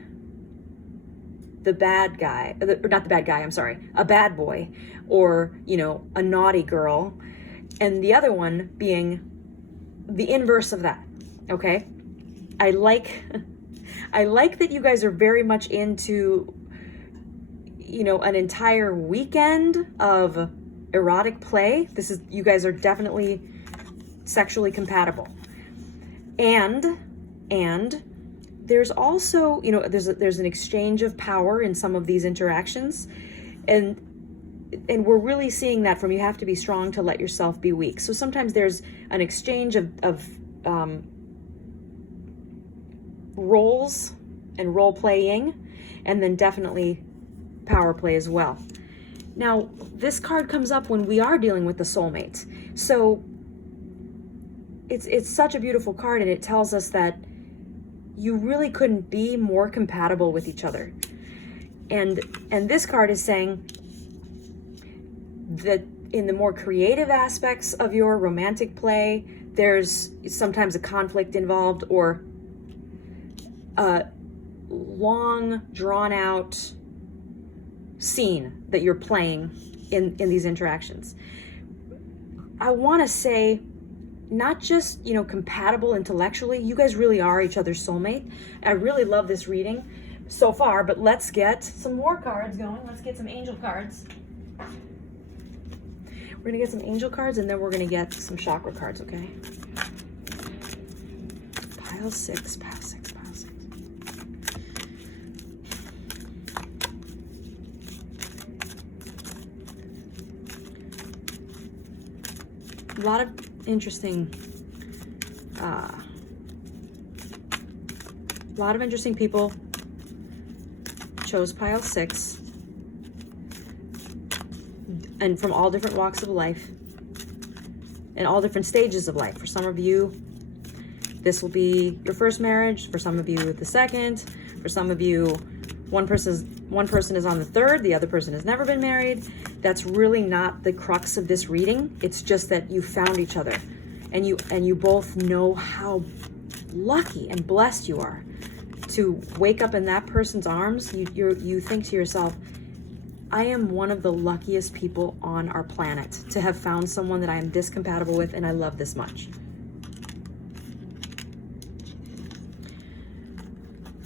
the bad guy, or not the bad guy, I'm sorry, a bad boy, or, you know, a naughty girl, and the other one being the inverse of that, okay? I like that you guys are very much into, you know, an entire weekend of erotic play. You guys are definitely sexually compatible. And there's also, you know, there's an exchange of power in some of these interactions. And we're really seeing that from you have to be strong to let yourself be weak. So sometimes there's an exchange of roles and role playing, and then definitely power play as well. Now, this card comes up when we are dealing with the soulmate. So it's such a beautiful card, and it tells us that you really couldn't be more compatible with each other. And this card is saying that in the more creative aspects of your romantic play, there's sometimes a conflict involved, or a long, drawn-out scene that you're playing in these interactions. I want to say, not just, you know, compatible intellectually, you guys really are each other's soulmate. I really love this reading so far, but let's get some more cards going. Let's get some angel cards. We're going to get some angel cards, and then we're going to get some chakra cards, okay? Pile 6, pile 6, pile 6. lot of interesting people chose pile 6, and from all different walks of life and all different stages of life. For some of you, this will be your first marriage. For some of you, the second. For some of you, one person is on the third, the other person has never been married. That's really not the crux of this reading. It's just that you found each other, and you both know how lucky and blessed you are to wake up in that person's arms. You think to yourself, I am one of the luckiest people on our planet to have found someone that I am this compatible with and I love this much.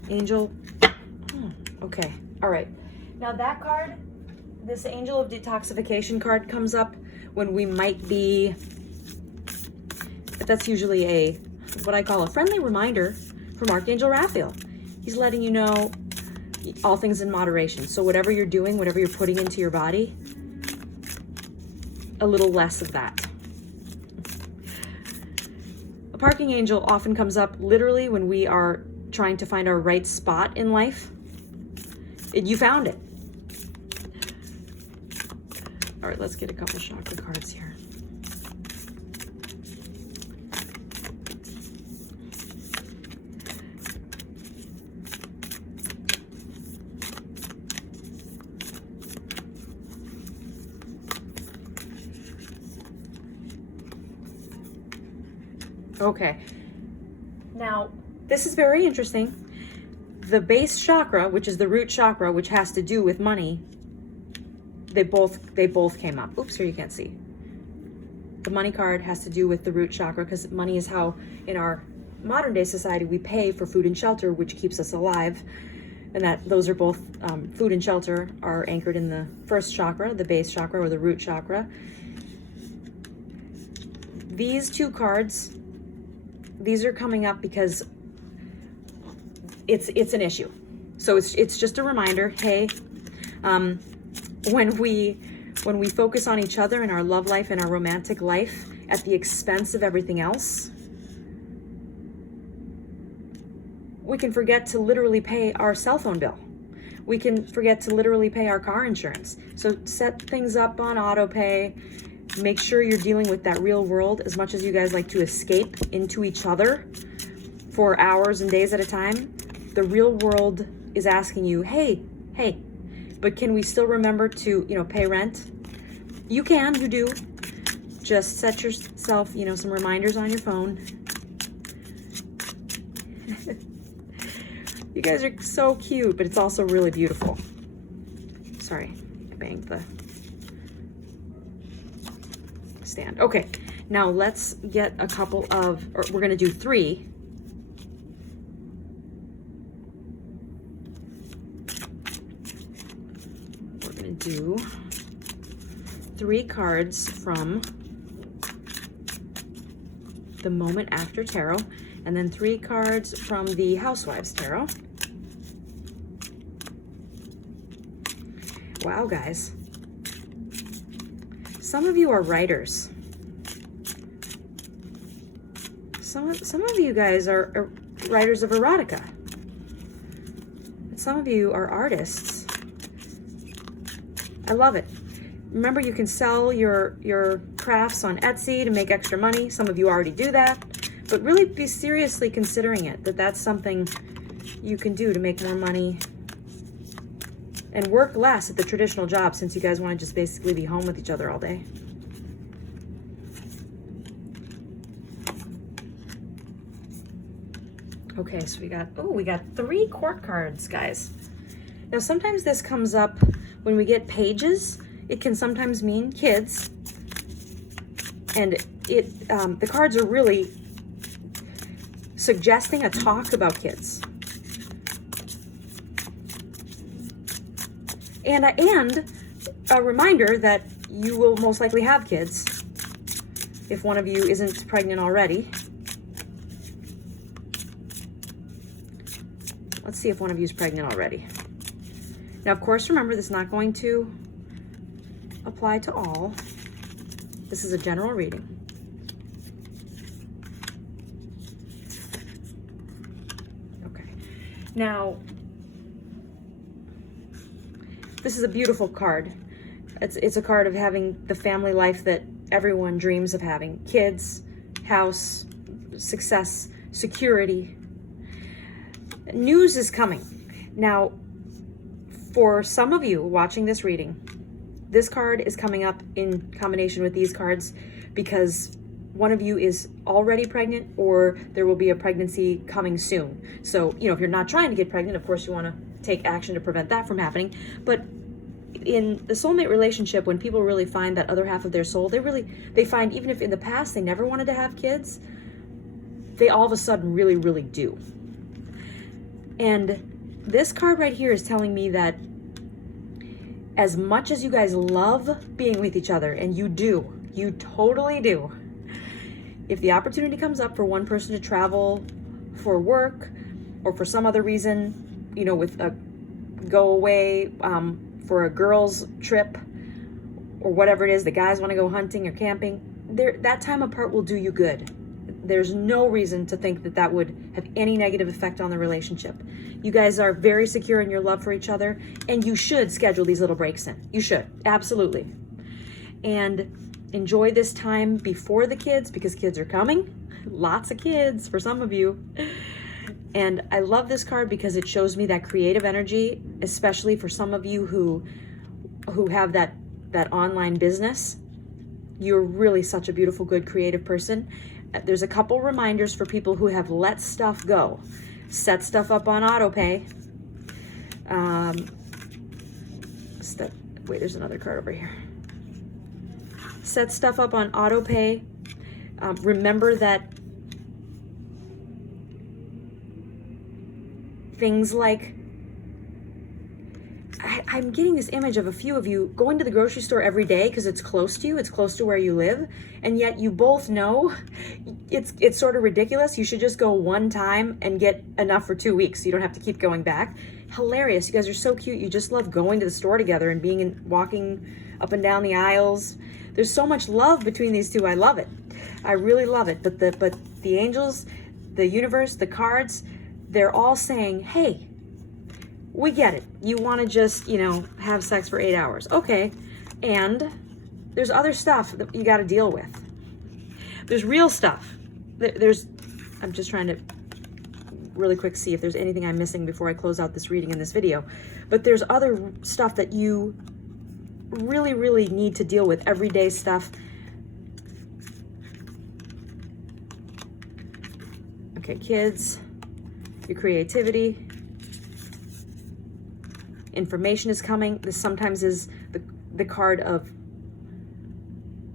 Angel. Oh, okay. All right. Now that card, this Angel of Detoxification card, comes up when we might be, that's usually what I call a friendly reminder from Archangel Raphael. He's letting you know all things in moderation. So whatever you're doing, whatever you're putting into your body, a little less of that. A parking angel often comes up literally when we are trying to find our right spot in life. You found it. All right, let's get a couple chakra cards here. Okay, now this is very interesting. The base chakra, which is the root chakra, which has to do with money, they both came up. Oops, here you can't see. The money card has to do with the root chakra, because money is how in our modern day society we pay for food and shelter, which keeps us alive. And that those are both, food and shelter are anchored in the first chakra, the base chakra or the root chakra. These two cards, these are coming up because it's an issue. So it's just a reminder, hey, when we focus on each other and our love life and our romantic life at the expense of everything else, we can forget to literally pay our cell phone bill. We can forget to literally pay our car insurance. So set things up on auto pay. Make sure you're dealing with that real world. As much as you guys like to escape into each other for hours and days at a time, the real world is asking you, hey, but can we still remember to, pay rent? You can, you do. Just set yourself, some reminders on your phone. You guys are so cute, but it's also really beautiful. Sorry, I banged the stand. Okay, now let's get a couple of, or we're gonna do 3. We're gonna do 3 cards from the Moment After Tarot, and then 3 cards from the Housewives Tarot. Wow, guys. Some of you are writers. Some of you guys are writers of erotica. Some of you are artists. I love it. Remember, you can sell your crafts on Etsy to make extra money. Some of you already do that, but really be seriously considering it, that's something you can do to make more money and work less at the traditional job, since you guys want to just basically be home with each other all day. Okay, so we got 3 court cards, guys. Now sometimes this comes up when we get pages. It can sometimes mean kids, and the cards are really suggesting a talk about kids. And a reminder that you will most likely have kids if one of you isn't pregnant already. Let's see if one of you is pregnant already. Now, of course, remember, this is not going to apply to all. This is a general reading. Now, this is a beautiful card. It's a card of having the family life that everyone dreams of having. Kids, house, success, security. News is coming. Now, for some of you watching this reading, this card is coming up in combination with these cards because one of you is already pregnant or there will be a pregnancy coming soon. So, if you're not trying to get pregnant, of course you want to take action to prevent that from happening. But in the soulmate relationship, when people really find that other half of their soul, they find, even if in the past they never wanted to have kids, they all of a sudden really, really do. And this card right here is telling me that as much as you guys love being with each other, and you totally do, if the opportunity comes up for one person to travel for work or for some other reason, with a go away for a girls' trip or whatever it is, the guys want to go hunting or camping, that time apart will do you good. There's no reason to think that would have any negative effect on the relationship. You guys are very secure in your love for each other, and you should schedule these little breaks in. You should, absolutely. And enjoy this time before the kids, because kids are coming. Lots of kids for some of you. And I love this card because it shows me that creative energy, especially for some of you who have that online business. You're really such a beautiful, good, creative person. There's a couple reminders for people who have let stuff go. Set stuff up on auto pay. Wait, there's another card over here. Set stuff up on auto pay. Remember that things like, I'm getting this image of a few of you going to the grocery store every day because it's close to you, it's close to where you live, and yet you both know it's sort of ridiculous. You should just go one time and get enough for 2 weeks so you don't have to keep going back. Hilarious. You guys are so cute. You just love going to the store together and walking up and down the aisles. There's so much love between these two. I love it. I really love it. But the angels, the universe, the cards, they're all saying, hey, we get it. You want to just, have sex for 8 hours. Okay. And there's other stuff that you got to deal with. There's real stuff. I'm just trying to really quick see if there's anything I'm missing before I close out this reading in this video. But there's other stuff that you really, really need to deal with, everyday stuff. Okay, kids, your creativity. Information is coming. This sometimes is the card of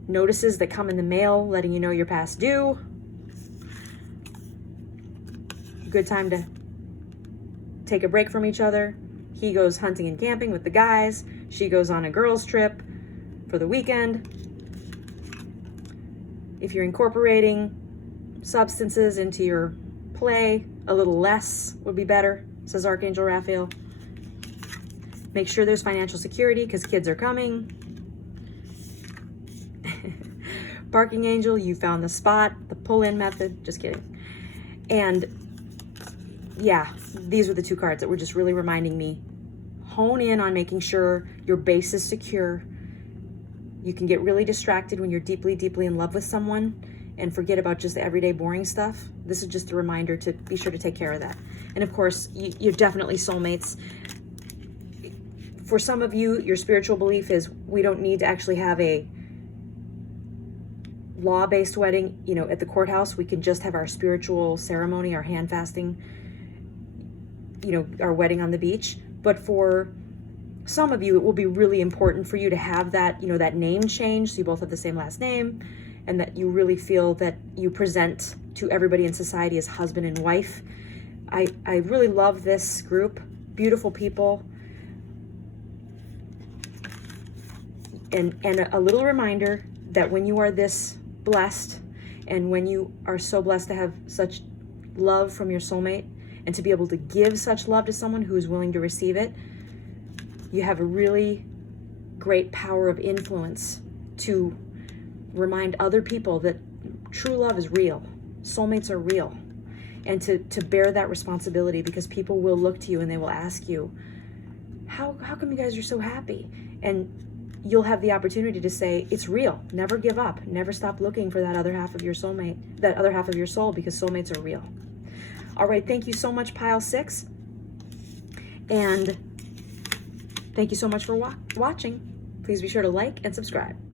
notices that come in the mail, letting you know you're past due. Good time to take a break from each other. He goes hunting and camping with the guys. She goes on a girls' trip for the weekend. If you're incorporating substances into your play, a little less would be better, says Archangel Raphael. Make sure there's financial security because kids are coming. Barking Angel, you found the spot, the pull-in method. Just kidding. And yeah, these were the two cards that were just really reminding me. Hone in on making sure your base is secure. You can get really distracted when you're deeply, deeply in love with someone and forget about just the everyday boring stuff. This is just a reminder to be sure to take care of that. And of course, you're definitely soulmates. For some of you, your spiritual belief is we don't need to actually have a law-based wedding, at the courthouse. We can just have our spiritual ceremony, our hand fasting, our wedding on the beach. But for some of you, it will be really important for you to have that, that name change, so you both have the same last name, and that you really feel that you present to everybody in society as husband and wife. I really love this group. Beautiful people. And a little reminder that when you are this blessed, and when you are so blessed to have such love from your soulmate, and to be able to give such love to someone who is willing to receive it, you have a really great power of influence to remind other people that true love is real. Soulmates are real. and to bear that responsibility, because people will look to you and they will ask you, how come you guys are so happy? And you'll have the opportunity to say, it's real. Never give up. Never stop looking for that other half of your soulmate, that other half of your soul, because soulmates are real. All right, thank you so much, Pile 6. And thank you so much for watching. Please be sure to like and subscribe.